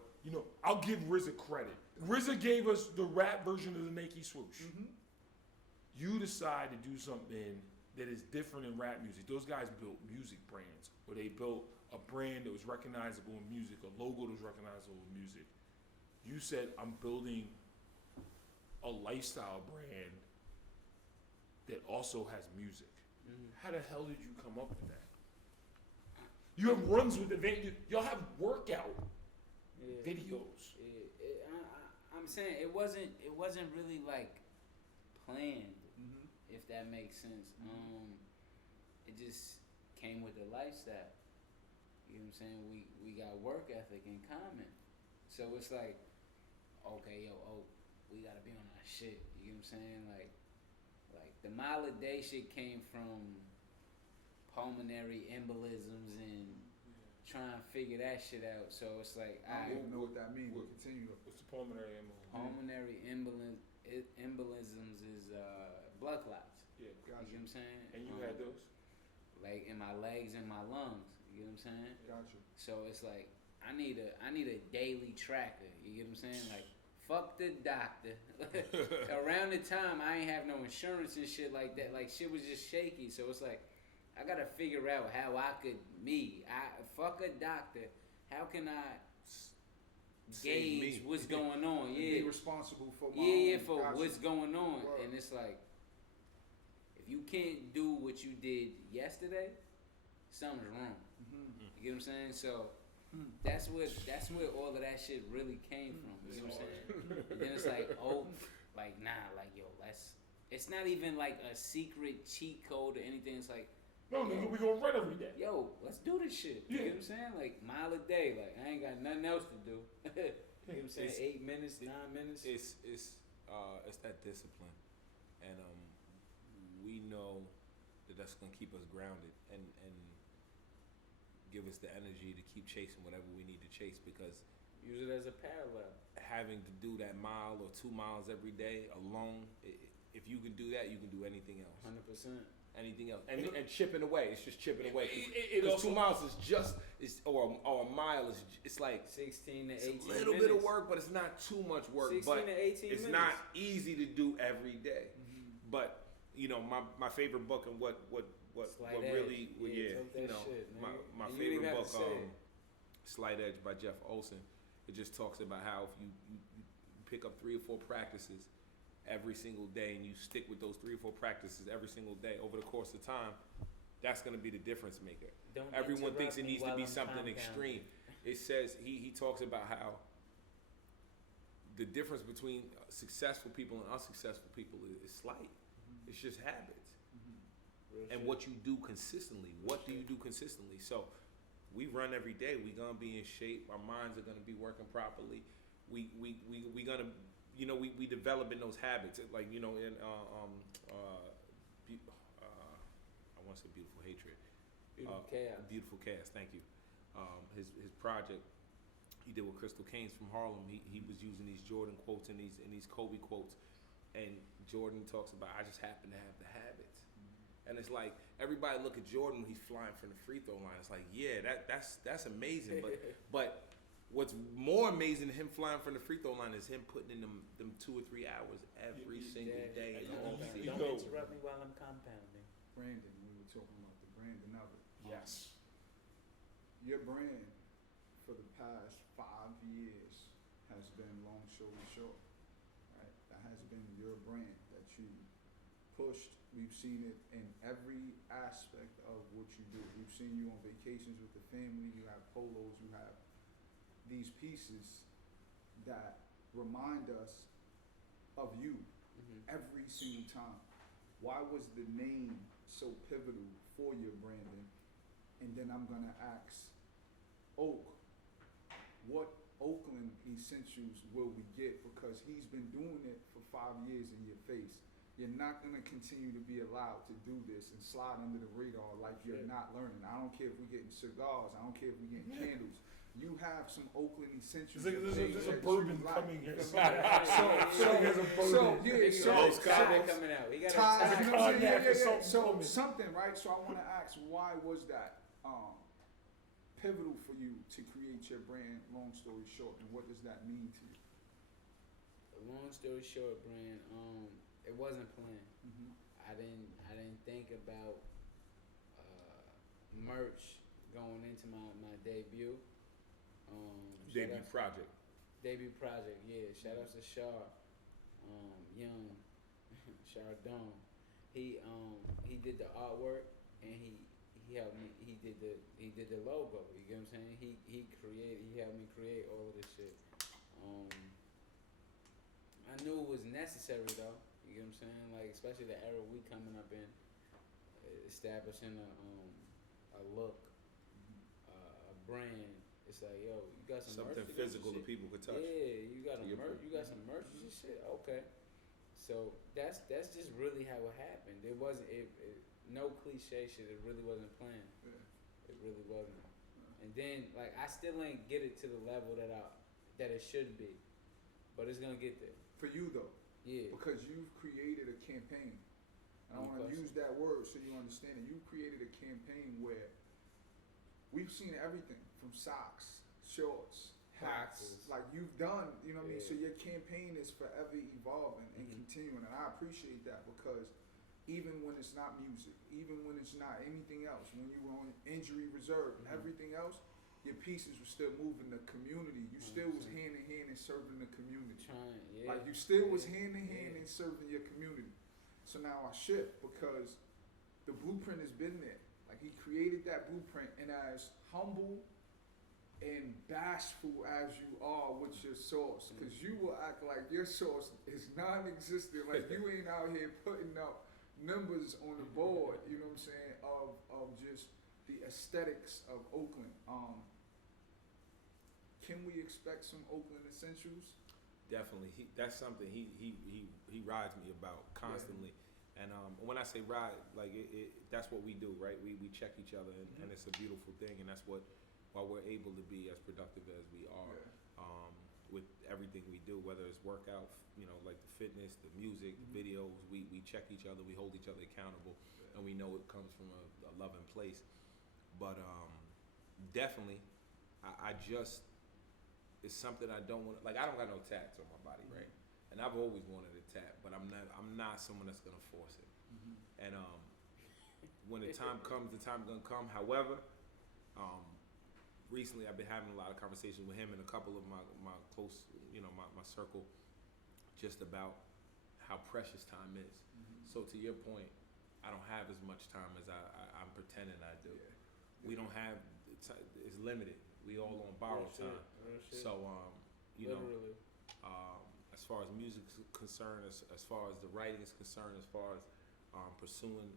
I'll give RZA credit. RZA gave us the rap version of the Nike swoosh. You decide to do something that is different in rap music. Those guys built music brands, or they built a brand that was recognizable in music, a logo that was recognizable in music. You said, I'm building a lifestyle brand that also has music. How the hell did you come up with that? You have runs with y'all have workout videos. I'm saying it wasn't really like planned, if that makes sense. It just came with the lifestyle. You know what I'm saying? We got work ethic in common, so it's like, okay, we gotta be on our shit. You know what I'm saying? Like the mile a day shit came from pulmonary embolisms and trying to figure that shit out. So it's like, I don't even know what that means. Continue. What's the pulmonary embolism? Pulmonary embolisms is blood clots. Yeah, gotcha. You know what I'm saying? And you had those? Like in my legs and my lungs. You know what I'm saying? Gotcha. So it's like I need a daily tracker. You get what I'm saying? Like, fuck the doctor. Around the time I ain't have no insurance and shit like that. Like shit was just shaky. So it's like I gotta figure out how I could fuck a doctor. How can I gauge what's going on? Be responsible for my own what's going on. Right. And it's like, if you can't do what you did yesterday, something's wrong. You get what I'm saying? So that's where all of that shit really came from. You know what I'm saying? And then it's like, it's not even like a secret cheat code or anything. It's like, no, nigga, we gonna run every day. Yo, let's do this shit. You get what I'm saying? Like mile a day. Like I ain't got nothing else to do. You know what I'm saying? 8 minutes, 9 minutes. It's that discipline, and we know that that's gonna keep us grounded and give us the energy to keep chasing whatever we need to chase, because use it as a parallel. Having to do that mile or 2 miles every day alone, if you can do that, you can do anything else. 100%. Anything else, and chipping away. It's just chipping away. Because 2 miles or a mile is it's like 16 to 18 it's a little bit of work, but it's not too much work. 16 but to 18 it's minutes. not easy to do every day. But my favorite book and what really my favorite book, Slight Edge by Jeff Olson. It just talks about how if you pick up 3 or 4 practices every single day and you stick with those 3 or 4 practices every single day over the course of time, that's going to be the difference maker. Everyone thinks it needs to be something extreme. It says he talks about how the difference between successful people and unsuccessful people is slight. It's just habits. And what you do consistently. What do you do consistently? So we run every day. We're gonna be in shape. Our minds are gonna be working properly. We gonna we developing those habits. Like in I want to say Beautiful Hatred. Beautiful Chaos. Thank you. His project he did with Crystal Canes from Harlem. He was using these Jordan quotes and these Kobe quotes. And Jordan talks about, I just happen to have the habits. And it's like, everybody look at Jordan when he's flying from the free throw line. It's like, yeah, that's amazing. But what's more amazing than him flying from the free throw line is him putting in them 2 or 3 hours every single day. Don't interrupt me while I'm compounding. Brandon, we were talking about the Brandon of it. Yes. Your brand for the past 5 years has been long story short, right? That has been your brand that you pushed. We've seen it in every aspect of what you do. We've seen you on vacations with the family. You have polos. You have these pieces that remind us of you every single time. Why was the name so pivotal for your branding? And then I'm gonna ask Oak, what Oakland essentials will we get? Because he's been doing it for 5 years in your face. You're not gonna continue to be allowed to do this and slide under the radar like you're not learning. I don't care if we're getting cigars. I don't care if we're getting candles. You have some Oakland essentials. There's a that bourbon you like. coming here. So coming out. He got ties, a you know what I'm saying? Cognac or So something. something, right? So I want to ask, why was that pivotal for you to create your brand? Long story short, and what does that mean to you? Long story short, brand. It wasn't planned. Mm-hmm. I didn't think about merch going into my debut. Debut project. Debut project, yeah. Shout outs to Shar, Young, Chardon. He did the artwork and he helped me. He did the logo. You get what I'm saying? He helped me create all of this shit. I knew it was necessary though. You get what I'm saying? Like especially the era we coming up in, establishing a look, a brand. It's like, yo, you got some Something merch, physical that people could touch. Yeah, you got To your point. you got some merch and shit. Okay, so that's just really how it happened. It wasn't no cliche shit. It really wasn't planned. Yeah. It really wasn't. And then like I still ain't get it to the level that it should be, but it's gonna get there. For you though, Yeah. because you've created a campaign. And I No want to question. use that word so you understand it. You created a campaign where we've seen everything from socks, shorts, hats. Boxes. Like you've done, you know what I mean? Yeah. So your campaign is forever evolving and Mhm. continuing. And I appreciate that because even when it's not music, even when it's not anything else, when you were on injury reserve and Mhm. everything else, your pieces were still moving the community. You still was 100%. hand in hand in serving the community. Trying, yeah. Like you still was Yeah. hand in hand Yeah. in serving your community. So now I shift because the blueprint has been there. Like he created that blueprint, and as humble and bashful as you are with your sauce, because you will act like your sauce is non-existent. Like you ain't out here putting up numbers on the board. You know what I'm saying? Of just the aesthetics of Oakland. Can we expect some Oakland essentials? Definitely, that's something he rides me about constantly. And when I say ride, like that's what we do, right? We check each other, and it's a beautiful thing, and that's why we're able to be as productive as we are with everything we do, whether it's workout, like the fitness, the music, videos. We check each other, we hold each other accountable, and we know it comes from a loving place. But definitely, I just. It's something I don't want. Like I don't got no tats on my body, right? And I've always wanted a tat, but I'm not someone that's gonna force it. And when the time comes, the time gonna come. However, recently I've been having a lot of conversations with him and a couple of my close, my circle, just about how precious time is. So to your point, I don't have as much time as I'm pretending I do. We don't have. It's limited. We all on borrowed time. So, Literally. as far as music's concerned, as far as the writing is concerned, as far as pursuing,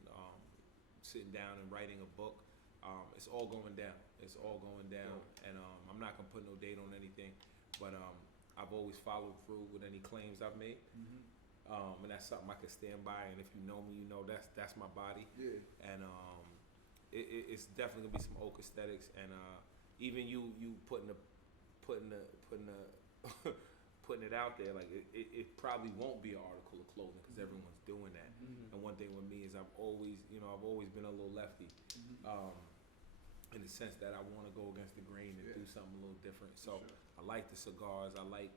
sitting down and writing a book, it's all going down. It's all going down. And I'm not going to put no date on anything, but I've always followed through with any claims I've made. And that's something I can stand by. And if you know me, you know that's my body. Yeah. And it's definitely going to be some oak aesthetics. And even you putting it out there, like it probably won't be an article of clothing because everyone's doing that. And one thing with me is I've always been a little lefty, in the sense that I want to go against the grain and do something a little different. So I like the cigars. I like.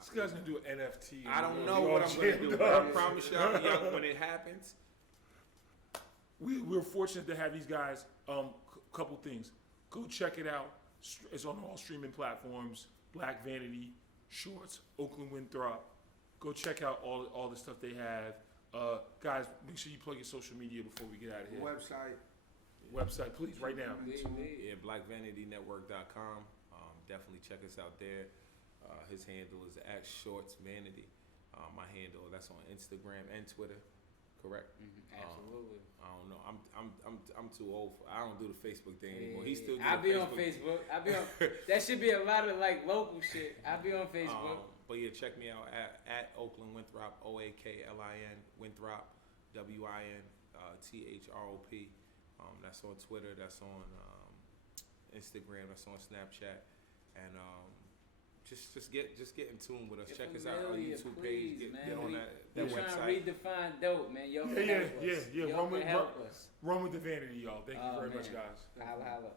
This guy's gonna do an NFT. I don't know what I'm gonna do, but I promise you, young, when it happens. We're fortunate to have these guys. Couple things. Go check it out. It's on all streaming platforms. Black Vanity. Shorts, Oakland Winthrop. Go check out all the stuff they have. Guys, make sure you plug your social media before we get out of here. Website, please, right now. Yeah, blackvanitynetwork.com. Definitely check us out there. His handle is @shortsvanity. My handle, that's on Instagram and Twitter. Correct? Absolutely. I don't know. I'm too old. I don't do the Facebook thing anymore. He still. I be on Facebook. I be on. That should be a lot of like local shit. I be on Facebook. But yeah, check me out at Oakland Winthrop, OAKLIN Winthrop, WINTHROP. That's on Twitter. That's on Instagram. That's on Snapchat, and just get in tune with us. Get Check us out on our YouTube please, page. man. Get on that We website. trying to redefine dope, man. Y'all can help us. Yeah. Y'all can help us. Run with the vanity, y'all. Thank you very much, guys. Holla, holla.